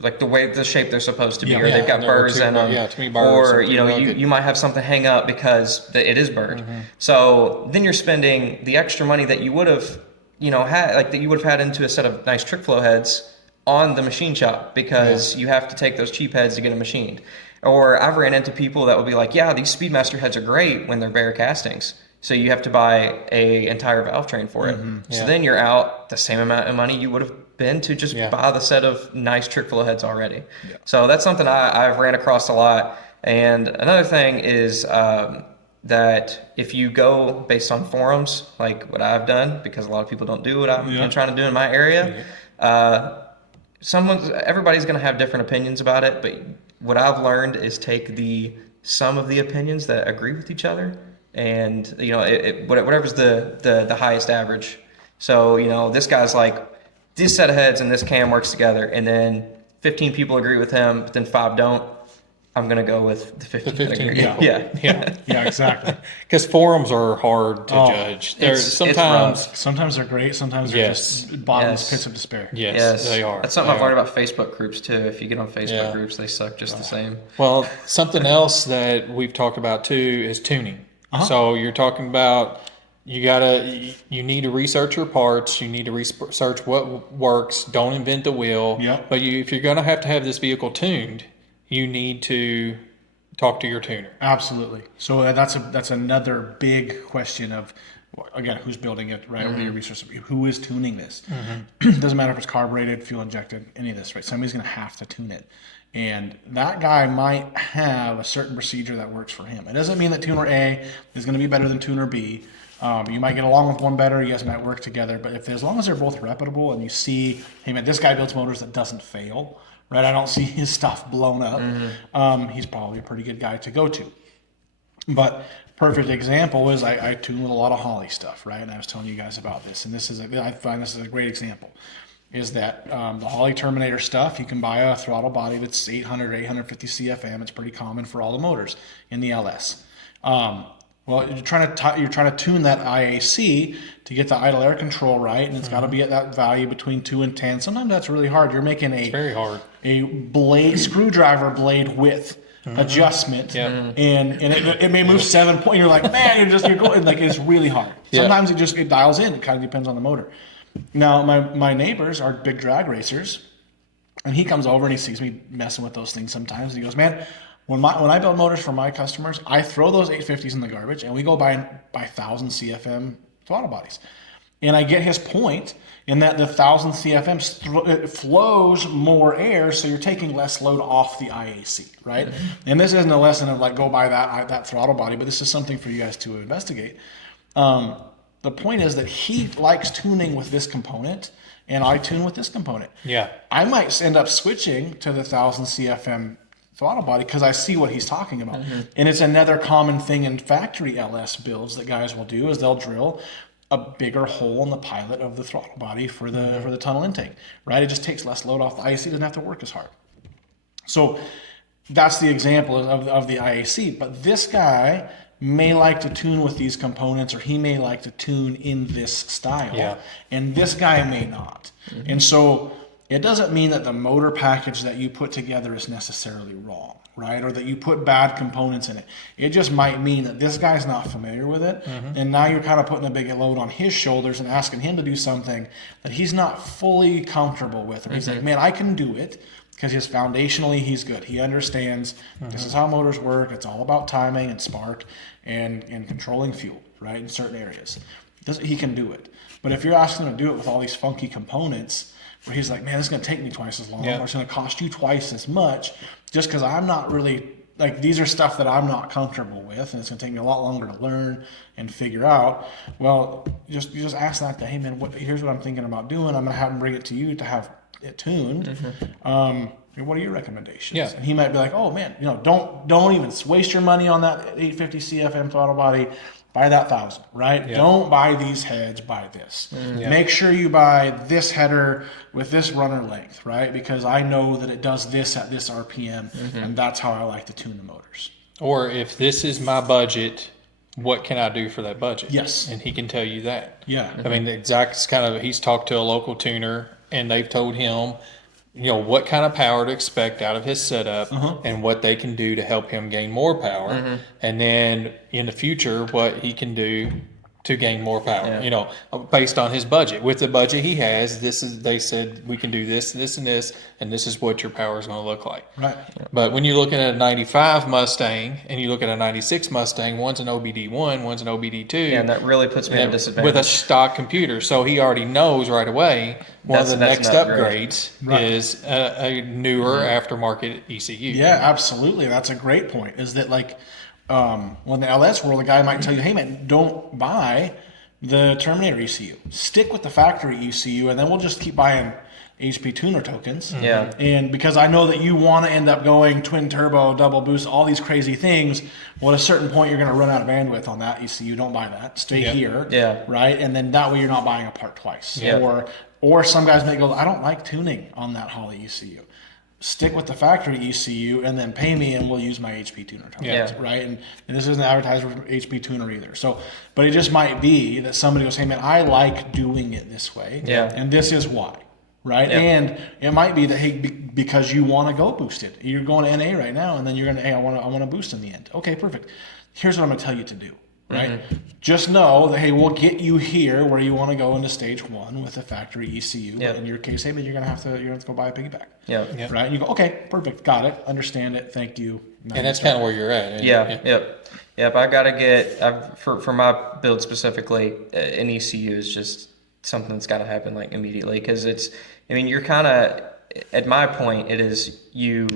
like the shape they're supposed to be, or they've got burrs in them, or you might have something hang up because it is burred. So then you're spending the extra money that you would have had into a set of nice Trick Flow heads on the machine shop, because you have to take those cheap heads to get them machined. Or I've ran into people that will be like, these Speedmaster heads are great when they're bare castings, so you have to buy a entire valve train for it. So then you're out the same amount of money you would have been to just buy the set of nice Trick Flow heads already. So that's something I've ran across a lot. And another thing is that if you go based on forums, like what I've done, because a lot of people don't do what I'm trying to do in my area, everybody's going to have different opinions about it, but what I've learned is take some of the opinions that agree with each other, and whatever's the highest average. So this guy's like, this set of heads and this cam works together, and then 15 people agree with him, but then 5 don't. I'm gonna go with the 15. The 15, yeah, exactly. Because forums are hard to judge. Sometimes they're great. Sometimes they're just bottomless pits of despair. Yes, they are. That's something I've learned about Facebook groups too. If you get on Facebook groups, they suck just the same. Well, something else that we've talked about too is tuning. So you're talking about you need to research your parts. You need to research what works. Don't invent the wheel. But if you're gonna have to have this vehicle tuned, you need to talk to your tuner. Absolutely. So that's another big question of, again, who's building it, right? What are your resources? Who is tuning this? Doesn't matter if it's carbureted, fuel injected, any of this, right? Somebody's going to have to tune it. And that guy might have a certain procedure that works for him. It doesn't mean that tuner A is going to be better than tuner B. You might get along with one better. You guys might work together. But as long as they're both reputable and you see, hey man, this guy builds motors that doesn't fail, right? I don't see his stuff blown up. He's probably a pretty good guy to go to. But perfect example is I tune with a lot of Holley stuff, right? And I was telling you guys about this, and I find this is a great example. is that the Holley Terminator stuff, you can buy a throttle body that's 800, 850 CFM. It's pretty common for all the motors in the LS. Well, you're trying to tune that IAC to get the idle air control right, and it's got to be at that value between 2 and 10. Sometimes that's really hard. You're making very hard. A screwdriver blade width adjustment, and it may move 7 points. You're like, man, you're going like it's really hard. Sometimes it dials in. It kind of depends on the motor. Now my neighbors are big drag racers, and he comes over and he sees me messing with those things sometimes. And he goes, man, when I build motors for my customers, I throw those 850s in the garbage, and we go buy 1,000 CFM throttle bodies. And I get his point in that the 1,000 CFM it flows more air, so you're taking less load off the IAC, right? And this isn't a lesson of like go buy that throttle body, but this is something for you guys to investigate. The point is that he likes tuning with this component, and I tune with this component. Yeah, I might end up switching to the 1,000 CFM throttle body because I see what he's talking about. And it's another common thing in factory LS builds that guys will do is they'll drill a bigger hole in the pilot of the throttle body for the tunnel intake, right? It just takes less load off the IAC, doesn't have to work as hard. So that's the example of the IAC. But this guy may like to tune with these components, or he may like to tune in this style, and this guy may not. And so it doesn't mean that the motor package that you put together is necessarily wrong, right? Or that you put bad components in it. It just might mean that this guy's not familiar with it, and now you're kind of putting a big load on his shoulders and asking him to do something that he's not fully comfortable with. Or he's like, man, I can do it because foundationally he's good. He understands this is how motors work. It's all about timing and spark and controlling fuel, right, in certain areas. He can do it. But if you're asking him to do it with all these funky components, where he's like, man, it's going to take me twice as long, or it's going to cost you twice as much, just because I'm not really, like, these are stuff that I'm not comfortable with, and it's going to take me a lot longer to learn and figure out. Well, you just ask that guy, hey, man, here's what I'm thinking about doing. I'm going to have him bring it to you to have it tuned. What are your recommendations? Yeah. And he might be like, oh, man, don't even waste your money on that 850 CFM throttle body. Buy that 1,000, right? Yeah. Don't buy these heads, buy this. Make sure you buy this header with this runner length, right? Because I know that it does this at this RPM, and that's how I like to tune the motors. Or if this is my budget, what can I do for that budget? Yes. And he can tell you that. Yeah. I mean, Zach's he's talked to a local tuner, and they've told him, what kind of power to expect out of his setup and what they can do to help him gain more power. And then in the future, what he can do to gain more power, based on his budget. With the budget he has, they said we can do this, this, and this, and this is what your power is going to look like. Right. But when you're looking at a 95 Mustang and you look at a 96 Mustang, one's an OBD1, one's an OBD2. Yeah, and that really puts me at a disadvantage. With a stock computer. So he already knows right away one of the next upgrades is a newer aftermarket ECU. Yeah, absolutely. That's a great point. Is that like, well, in the LS world, the guy might tell you, hey, man, don't buy the Terminator ECU. Stick with the factory ECU, and then we'll just keep buying HP tuner tokens. Yeah. And because I know that you want to end up going twin turbo, double boost, all these crazy things, well, at a certain point, you're going to run out of bandwidth on that ECU. Don't buy that. Stay here. Yeah. Right? And then that way you're not buying a part twice. Yeah. Or some guys may go, I don't like tuning on that Holley ECU. Stick with the factory ECU and then pay me and we'll use my HP tuner tokens, right? And this isn't advertised for HP tuner either. So, but it just might be that somebody goes, hey man, I like doing it this way, and this is why, right? And it might be that, hey, because you want to go boosted. You're going to NA right now, and then you're going to, hey, I want to boost in the end. Okay, perfect. Here's what I'm going to tell you to do. Right? Just know that, hey, we'll get you here where you want to go into stage one with the factory ECU. But in your case, hey, but you're gonna have to go buy a piggyback. Right? And you go, okay, perfect, got it, understand it, thank you. And that's kind of where you're at. Yep. I gotta get for my build specifically, an ECU is just something that's got to happen like immediately, because you're kind of at my point. It is you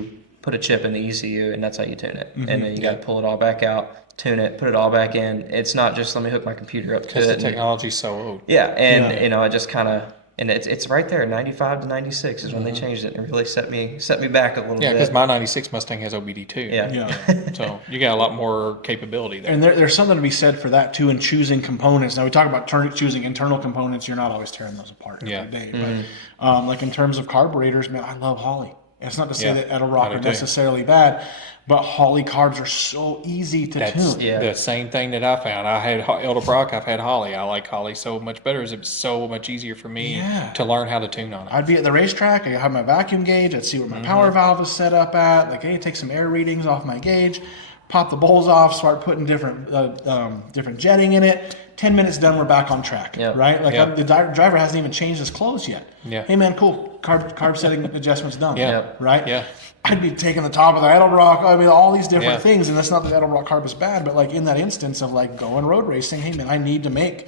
put a chip in the ECU and that's how you tune it, and then you got to pull it all back out. Tune it, put it all back in. It's not just let me hook my computer up to it. Because the technology's so old. Yeah, and I just kind of And it's right there, 95 to 96 is when they changed it, and really set me back a little Yeah, because bit. my 96 Mustang has OBD too. Yeah. Yeah. So you got a lot more capability there. And there's something to be said for that too in choosing components. Now we talk about choosing internal components. You're not always tearing those apart every Yeah. day. But like in terms of carburetors, man, I love Holley. It's not to say Yeah, that Edelbrock I do are too. necessarily bad, but Holley carbs are so easy to That's tune. Yeah. the same thing that I found. I had Edelbrock, I've had Holley. I like Holley so much better. It's so much easier for me Yeah. to learn how to tune on it. I'd be at the racetrack. I'd have my vacuum gauge. I'd see where my power valve is set up at. Like, hey, take some air readings off my gauge, pop the bowls off, start putting different jetting in it. 10 minutes done, we're back on track. Yeah. Right? Like Yeah. the driver hasn't even changed his clothes yet. Yeah. Hey man, cool. Carb setting adjustments done. Yeah. Right? Yeah. I'd be taking the top of the Edelbrock. I mean, all these different Yeah. things, and that's not that Edelbrock carb is bad, but like in that instance of like going road racing, hey man, I need to make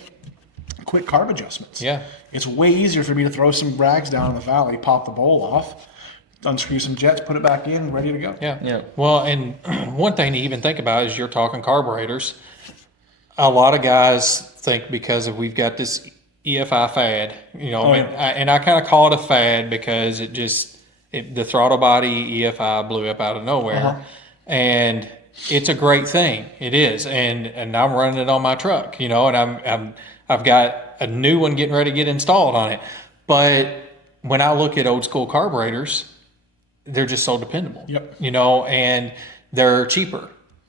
quick carb adjustments. Yeah. It's way easier for me to throw some rags down in the valley, pop the bowl off, unscrew some jets, put it back in, ready to go. Yeah. Yeah. Well, and one thing to even think about is you're talking carburetors. A lot of guys think because of we've got this EFI fad, Oh, yeah. and I kind of call it a fad because the throttle body EFI blew up out of nowhere, Uh-huh. and it's a great thing. It is, and I'm running it on my truck, and I've got a new one getting ready to get installed on it. But when I look at old school carburetors, they're just so dependable. Yep. And they're cheaper.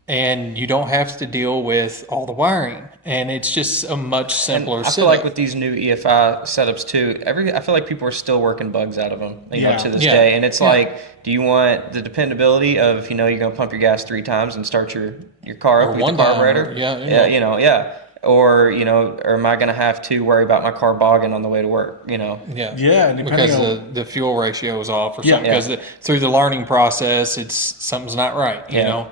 And you don't have to deal with all the wiring. And it's just a much simpler I feel setup. like with these new EFI setups too, I feel like people are still working bugs out of them, Yeah. to this Yeah. day. And it's like, do you want the dependability of, you're going to pump your gas 3 times and start your car up with one the time, carburetor? or- yeah, yeah. Or, or am I going to have to worry about my car bogging on the way to work, Yeah. Yeah, and depending Because on- the fuel ratio is off or Yeah. something. Because through the learning process, something's not right, Yeah.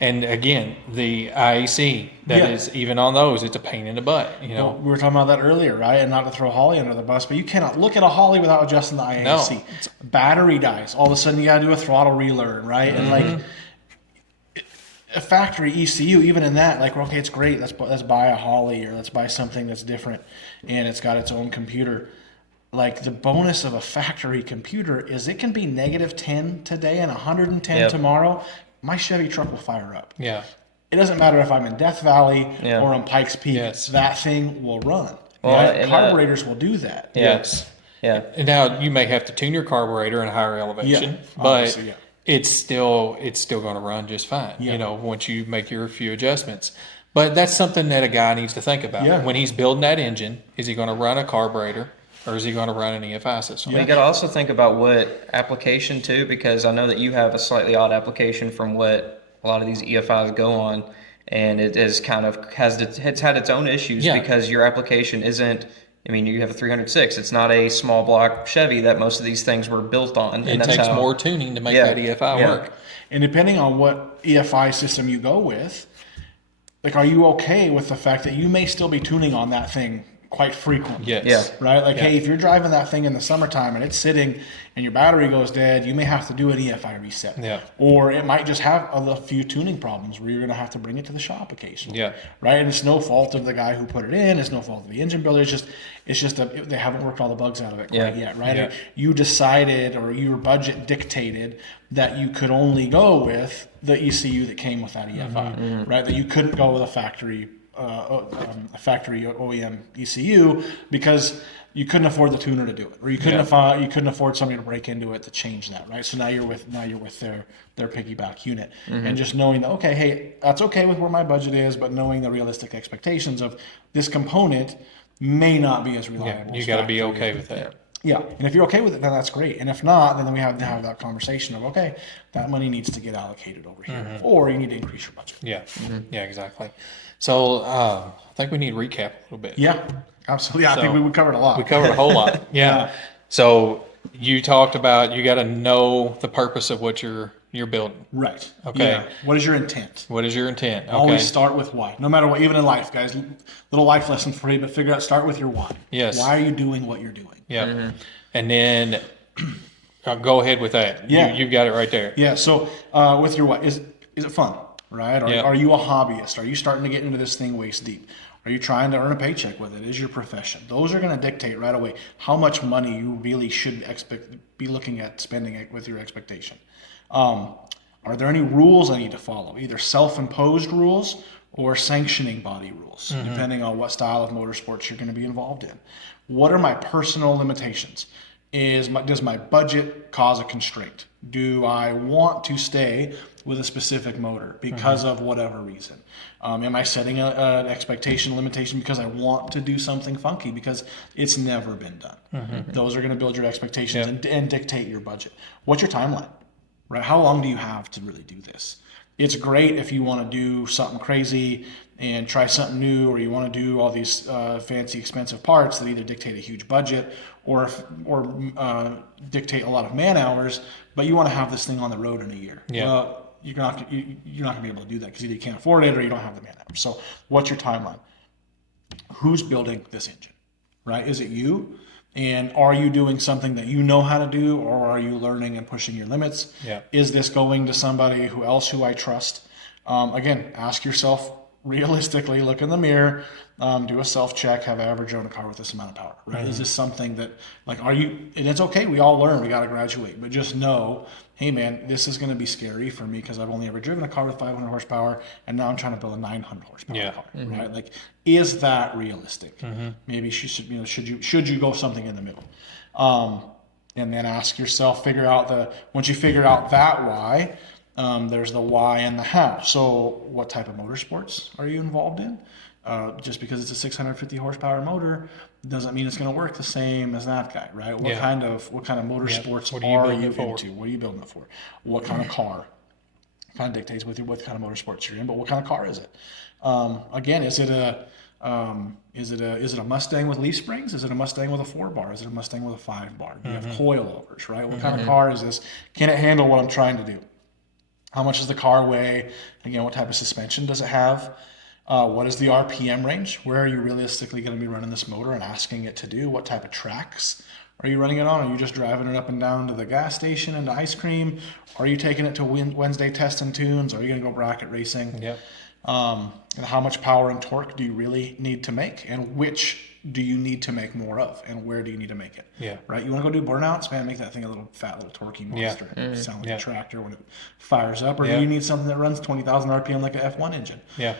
And again, the IAC, that is Yeah. even on those, it's a pain in the butt, Well, we were talking about that earlier, right? And not to throw Holley under the bus, but you cannot look at a Holley without adjusting the IAC. No. Battery dies. All of a sudden, you got to do a throttle relearn, right? And like a factory ECU, even in that, like, okay, it's great. Let's buy a Holley or let's buy something that's different, and it's got its own computer. Like the bonus of a factory computer is it can be -10 today and 110 Yep. tomorrow. My Chevy truck will fire up. Yeah. It doesn't matter if I'm in Death Valley Yeah. or on Pikes Peak. Yes. That thing will run. Well, Right? and, Carburetors will do that. Yes. Yeah. And now you may have to tune your carburetor in a higher elevation, Yeah, but obviously, yeah. it's still going to run just fine. Yeah. Once you make your few adjustments. But that's something that a guy needs to think about Yeah. when he's building that engine. Is he going to run a carburetor or is he going to run an EFI system? You got to also think about what application too, because I know that you have a slightly odd application from what a lot of these EFIs go on, and it is kind of it's had its own issues Yeah. because your application isn't. I mean, you have a 306. It's not a small block Chevy that most of these things were built on. It takes more tuning to make Yeah. that EFI Yeah. work. And depending on what EFI system you go with, like, are you okay with the fact that you may still be tuning on that thing quite frequently? Yes. Yeah. Right? Like, Yeah. hey, if you're driving that thing in the summertime and it's sitting and your battery goes dead, you may have to do an EFI reset. Yeah. Or it might just have a few tuning problems where you're going to have to bring it to the shop occasionally. Yeah. Right? And it's no fault of the guy who put it in. It's no fault of the engine builder. It's just they haven't worked all the bugs out of it quite yet, right? Yeah. You decided, or your budget dictated, that you could only go with the ECU that came with that EFI, right? That you couldn't go with a factory OEM ECU because you couldn't afford the tuner to do it, or you couldn't afford somebody to break into it to change that, right? So now you're with their piggyback unit, and just knowing that, okay, hey, that's okay with where my budget is, but knowing the realistic expectations of this component may not be as Yeah. reliable. You as got to be factory. okay with that. Yeah, and if you're okay with it, then that's great. And if not, then we have to have that conversation of, okay, that money needs to get allocated over here, or you need to increase your budget. Yeah. Yeah, exactly. So I think we need to recap a little bit. Yeah, absolutely. Yeah, I think So, we covered a lot. We covered a whole lot. Yeah. So you talked about you got to know the purpose of what you're building. Right. Okay. Yeah. What is your intent? What is your intent? Okay. Always start with why. No matter what, even in life, guys, little life lesson for you, but figure out, start with your why. Yes. Why are you doing what you're doing? Yeah. And then go ahead with that. Yeah. You've got it right there. Yeah. So with your why, is it fun? Right? Yeah. Are you a hobbyist? Are you starting to get into this thing waist deep? Are you trying to earn a paycheck with it? Is your profession? Those are going to dictate right away how much money you really should be looking at spending it with your expectation. Are there any rules I need to follow? Either self-imposed rules or sanctioning body rules, depending on what style of motorsports you're going to be involved in. What are my personal limitations? Does my budget cause a constraint? Do I want to stay with a specific motor because of whatever reason? Am I setting an expectation limitation because I want to do something funky because it's never been done? Those are going to build your expectations and dictate your budget. What's your timeline? Right? How long do you have to really do this? It's great if you want to do something crazy and try something new, or you want to do all these fancy, expensive parts that either dictate a huge budget or dictate a lot of man hours, but you want to have this thing on the road in a year. Yeah. Well, you're not going to be able to do that because either you can't afford it or you don't have the man hours. So what's your timeline? Who's building this engine, right? Is it you? And are you doing something that you know how to do, or are you learning and pushing your limits? Yeah. Is this going to somebody who I trust? Again, ask yourself realistically, look in the mirror, do a self-check, have I ever driven a car with this amount of power, right? Is this something that, like, and it's okay, we all learn, we got to graduate, but just know, hey man, this is going to be scary for me because I've only ever driven a car with 500 horsepower, and now I'm trying to build a 900 horsepower car, right? Like, is that realistic? Maybe should you go something in the middle? And then ask yourself, once you figure out that why, there's the why and the how. So what type of motorsports are you involved in? Just because it's a 650 horsepower motor doesn't mean it's going to work the same as that guy, right? What kind of motorsports What are are you you building it for? into? What are you building it for? What kind of car? Kind of dictates with you what kind of motorsports you're in, but what kind of car is it? Again, is it a Mustang with leaf springs? Is it a Mustang with a 4-bar? Is it a Mustang with a 5-bar? Do you have coilovers, right? What kind of car is this? Can it handle what I'm trying to do? How much does the car weigh? Again, what type of suspension does it have? What is the RPM range? Where are you realistically going to be running this motor and asking it to do? What type of tracks are you running it on? Are you just driving it up and down to the gas station and to ice cream? Are you taking it to Wednesday test and tunes? Are you going to go bracket racing? Yep. And how much power and torque do you really need to make? And which do you need to make more of? And where do you need to make it? Yeah. Right? You want to go do burnouts? Man, make that thing a little fat, little torquey monster. Sound like a tractor when it fires up. Or do you need something that runs 20,000 RPM like an F1 engine? Yeah.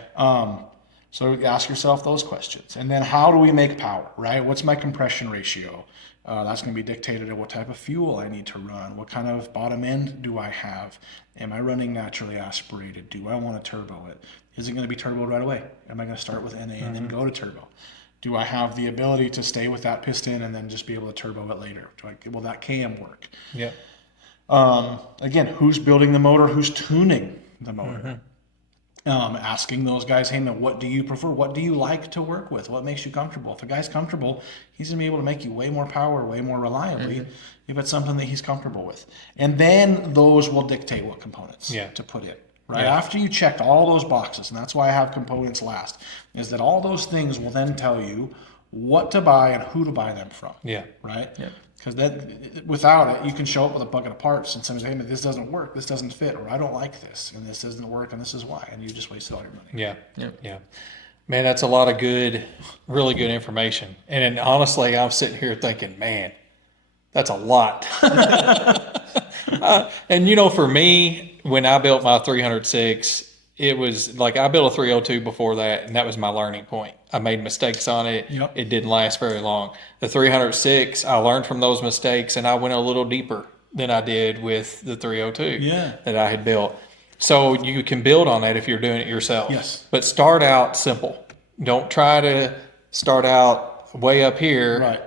So ask yourself those questions. And then how do we make power, right? What's my compression ratio? That's going to be dictated at what type of fuel I need to run. What kind of bottom end do I have? Am I running naturally aspirated? Do I want to turbo it? Is it going to be turboed right away? Am I going to start with NA and then go to turbo? Do I have the ability to stay with that piston and then just be able to turbo it later? Will that cam work? Yeah. Again, who's building the motor? Who's tuning the motor? Asking those guys, hey man, what do you prefer? What do you like to work with? What makes you comfortable? If a guy's comfortable, he's gonna be able to make you way more power, way more reliably if it's something that he's comfortable with. And then those will dictate what components to put in. Right? Yeah. After you checked all those boxes, and that's why I have components last, is that all those things will then tell you what to buy and who to buy them from. Yeah. Right? Yeah. Because without it, you can show up with a bucket of parts and say, hey, man, this doesn't work, this doesn't fit, or I don't like this, and this doesn't work, and this is why, and you just wasted all your money. Yeah. Yeah. Man, that's a lot of really good information. And then, honestly, I'm sitting here thinking, man, that's a lot. And for me, when I built my 306, it was like I built a 302 before that, and that was my learning point. I made mistakes on it. Yep. It didn't last very long. The 306, I learned from those mistakes, and I went a little deeper than I did with the 302 that I had built. So you can build on that if you're doing it yourself. Yes. But start out simple. Don't try to start out way up here. Right.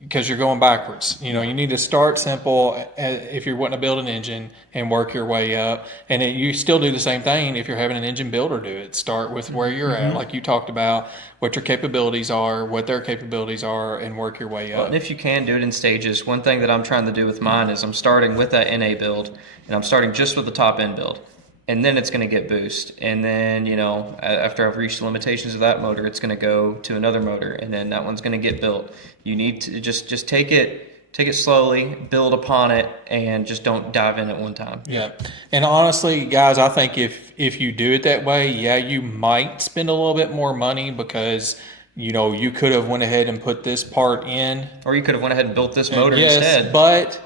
Because you're going backwards. You need to start simple if you're wanting to build an engine and work your way up. And you still do the same thing if you're having an engine builder do it. Start with where you're at, like you talked about, what your capabilities are, what their capabilities are, and work your way up. Well, and if you can, do it in stages. One thing that I'm trying to do with mine is I'm starting with that NA build, and I'm starting just with the top end build. And then it's going to get boost. And then, after I've reached the limitations of that motor, it's going to go to another motor. And then that one's going to get built. You need to just take it take it slowly, build upon it, and just don't dive in at one time. Yeah. And honestly, guys, I think if you do it that way, yeah, you might spend a little bit more money because, you could have went ahead and put this part in. Or you could have went ahead and built this motor Yes, instead. but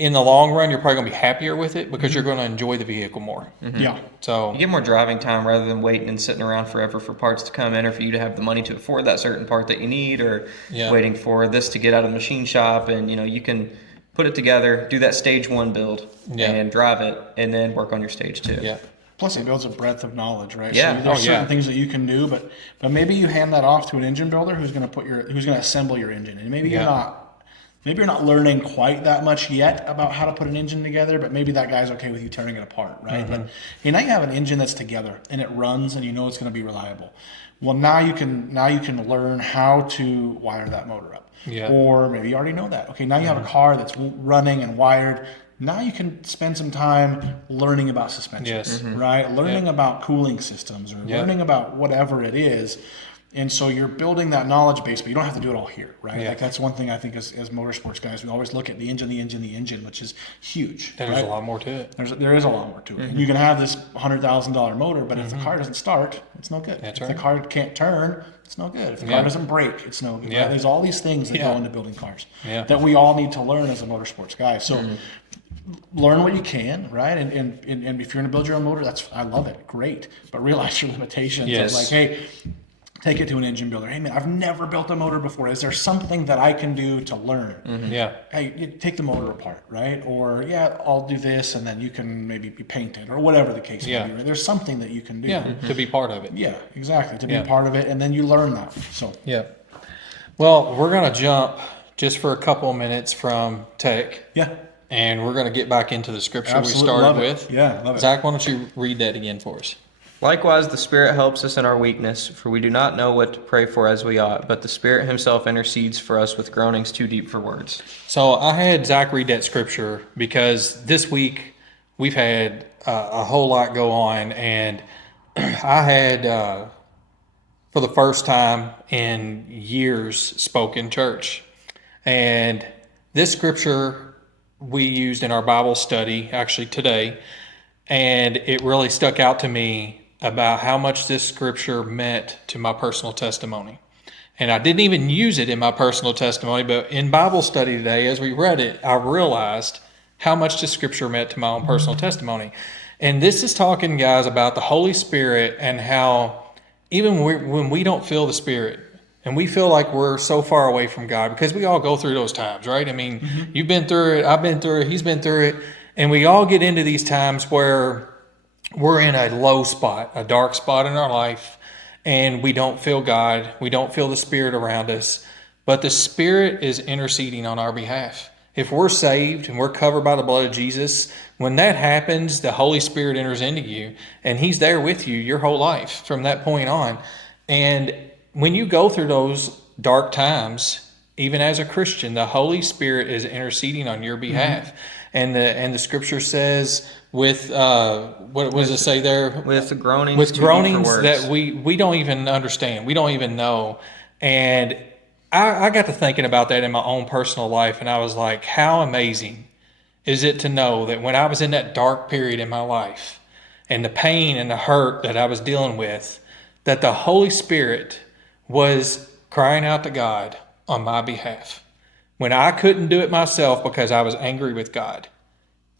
in the long run, you're probably going to be happier with it because you're going to enjoy the vehicle more. Yeah. So You get more driving time rather than waiting and sitting around forever for parts to come in, or for you to have the money to afford that certain part that you need, or Yeah. waiting for this to get out of the machine shop. And you can put it together, do that stage 1 build, Yeah. and drive it, and then work on your stage 2. yeah. Plus, it builds a breadth of knowledge, right? Yeah. So there's Oh, yeah. certain things that you can do, but maybe you hand that off to an engine builder who's going to assemble your engine, and maybe you're not learning quite that much yet about how to put an engine together, but maybe that guy's okay with you tearing it apart, right? But now you have an engine that's together and it runs, and it's going to be reliable. Well, now you can learn how to wire that motor up. Yeah. Or maybe you already know that. Okay, now you have a car that's running and wired. Now you can spend some time learning about suspension, Yes. right? Learning about cooling systems, or learning about whatever it is. And so you're building that knowledge base, but you don't have to do it all here, right? Yeah. Like that's one thing I think as motorsports guys, we always look at the engine, which is huge. There's right? a lot more to it. There is a lot more to it. And you can have this $100,000 motor, but if the car doesn't start, it's no good. That's if right. the car can't turn, it's no good. If the car doesn't brake, it's no good. Yeah. Right? There's all these things that Yeah. go into building cars Yeah. that we all need to learn as a motorsports guy. So learn what you can, right? And if you're going to build your own motor, I love it. Great. But realize your limitations. Yes. Like, hey, take it to an engine builder. Hey, man, I've never built a motor before. Is there something that I can do to learn? Yeah. Hey, you take the motor apart, right? Or, I'll do this, and then you can maybe paint it, or whatever the case may be. Right? There's something that you can do. Yeah. To be part of it. Yeah, exactly. To be Yeah. part of it, and then you learn that. So, Yeah. Well, we're going to jump just for a couple of minutes from tech, yeah. and we're going to get back into the scripture Absolutely we started love it. with. Yeah, love it. Zach, why don't you read that again for us? Likewise, the Spirit helps us in our weakness, for we do not know what to pray for as we ought, but the Spirit himself intercedes for us with groanings too deep for words. So I had Zach read that scripture because this week we've had a whole lot go on, and I had, for the first time in years, spoken church. And this scripture we used in our Bible study actually today, and it really stuck out to me about how much this scripture meant to my personal testimony. And I didn't even use it in my personal testimony, but in Bible study today, as we read it, I realized how much the scripture meant to my own personal testimony. And this is talking, guys, about the Holy Spirit and how even when we don't feel the Spirit and we feel like we're so far away from God, because we all go through those times, right? I mean, you've been through it, I've been through it, he's been through it, and we all get into these times where we're in a low spot, a dark spot in our life, and we don't feel God, we don't feel the Spirit around us, but the Spirit is interceding on our behalf. If we're saved and we're covered by the blood of Jesus, when that happens, the Holy Spirit enters into you, and he's there with you your whole life from that point on. And when you go through those dark times, even as a Christian, the Holy Spirit is interceding on your behalf. And the scripture says with, what does it say there? With groanings With too deep for groanings words. that we don't even understand. We don't even know. And I got to thinking about that in my own personal life, and I was like, how amazing is it to know that when I was in that dark period in my life and the pain and the hurt that I was dealing with, that the Holy Spirit was crying out to God on my behalf. When I couldn't do it myself because I was angry with God,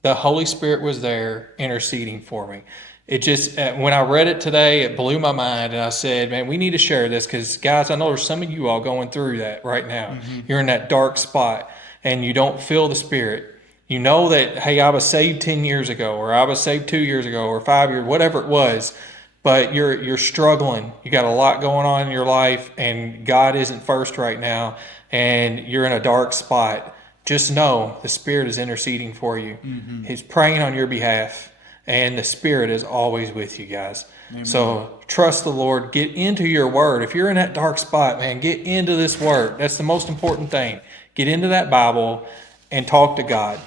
the Holy Spirit was there interceding for me. It just, when I read it today, it blew my mind, and I said, man, we need to share this because, guys, I know there's some of you all going through that right now. You're in that dark spot, and you don't feel the Spirit. You know that, hey, I was saved 10 years ago, or I was saved 2 years ago, or 5 years, whatever it was, but you're struggling. You got a lot going on in your life, and God isn't first right now, and you're in a dark spot. Just know the Spirit is interceding for you. He's praying on your behalf. And the Spirit is always with you, guys. Amen. So trust the Lord. Get into your word. If you're in that dark spot, man, get into this word. That's the most important thing. Get into that Bible and talk to God.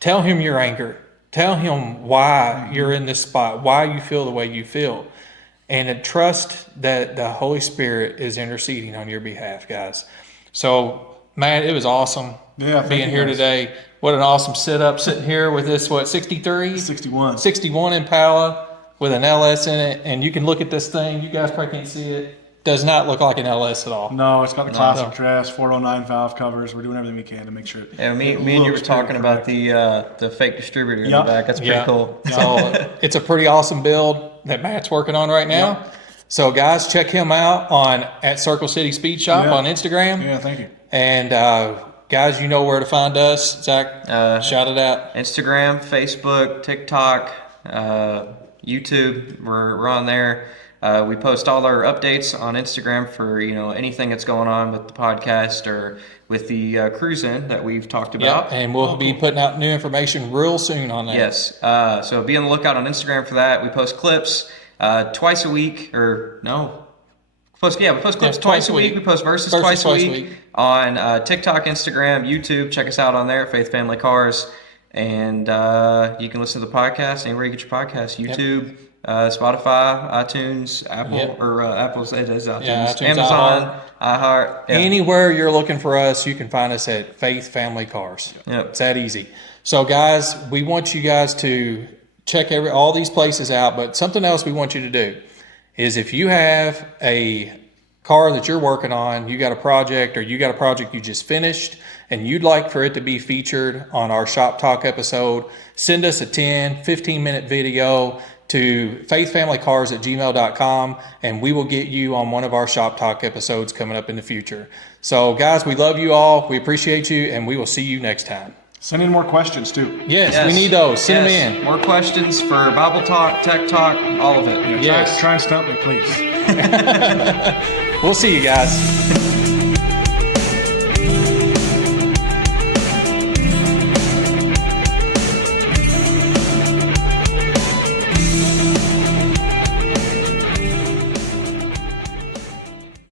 Tell him your anger. Tell him why you're in this spot, why you feel the way you feel. And trust that the Holy Spirit is interceding on your behalf, guys. So man, it was awesome Yeah, thank being you, here guys. today. What an awesome setup sitting here with this, 63? 61. 61 Impala with an LS in it. And you can look at this thing. You guys probably can't see it. Does not look like an LS at all. No, it's got the classic No. dress, 409 valve covers. We're doing everything we can to make sure. Yeah, me it and you were looks talking pretty about correct. the fake distributor in Yep. the back. That's pretty cool. So it's a pretty awesome build that Matt's working on right now. Yep. So guys, check him out at Circle City Speed Shop Yeah. on Instagram. Yeah, thank you. And guys, you know where to find us. Zach, shout it out. Instagram, Facebook, TikTok, YouTube. We're on there. We post all our updates on Instagram for anything that's going on with the podcast or with the cruising that we've talked about. Yep, and we'll be putting out new information real soon on that. Yes. So be on the lookout on Instagram for that. We post clips twice a week, or no. We post clips twice a week. We post verses twice a week on TikTok, Instagram, YouTube. Check us out on there, Faith Family Cars. And you can listen to the podcast anywhere you get your podcast. YouTube, Spotify, iTunes, Apple, or Apple's it is iTunes, Yeah, iTunes, Amazon, iHeart. Yeah. Anywhere you're looking for us, you can find us at Faith Family Cars. Yep. It's that easy. So guys, we want you guys to check all these places out, but something else we want you to do is if you have a car that you're working on, you got a project or you got a project you just finished and you'd like for it to be featured on our Shop Talk episode, send us a 15-minute video to faithfamilycars@gmail.com and we will get you on one of our Shop Talk episodes coming up in the future. So guys, we love you all. We appreciate you and we will see you next time. Send in more questions too. Yes, we need those. Send them in. More questions for Bible talk, tech talk, all of it. Yes. Try and stump me, please. We'll see you guys.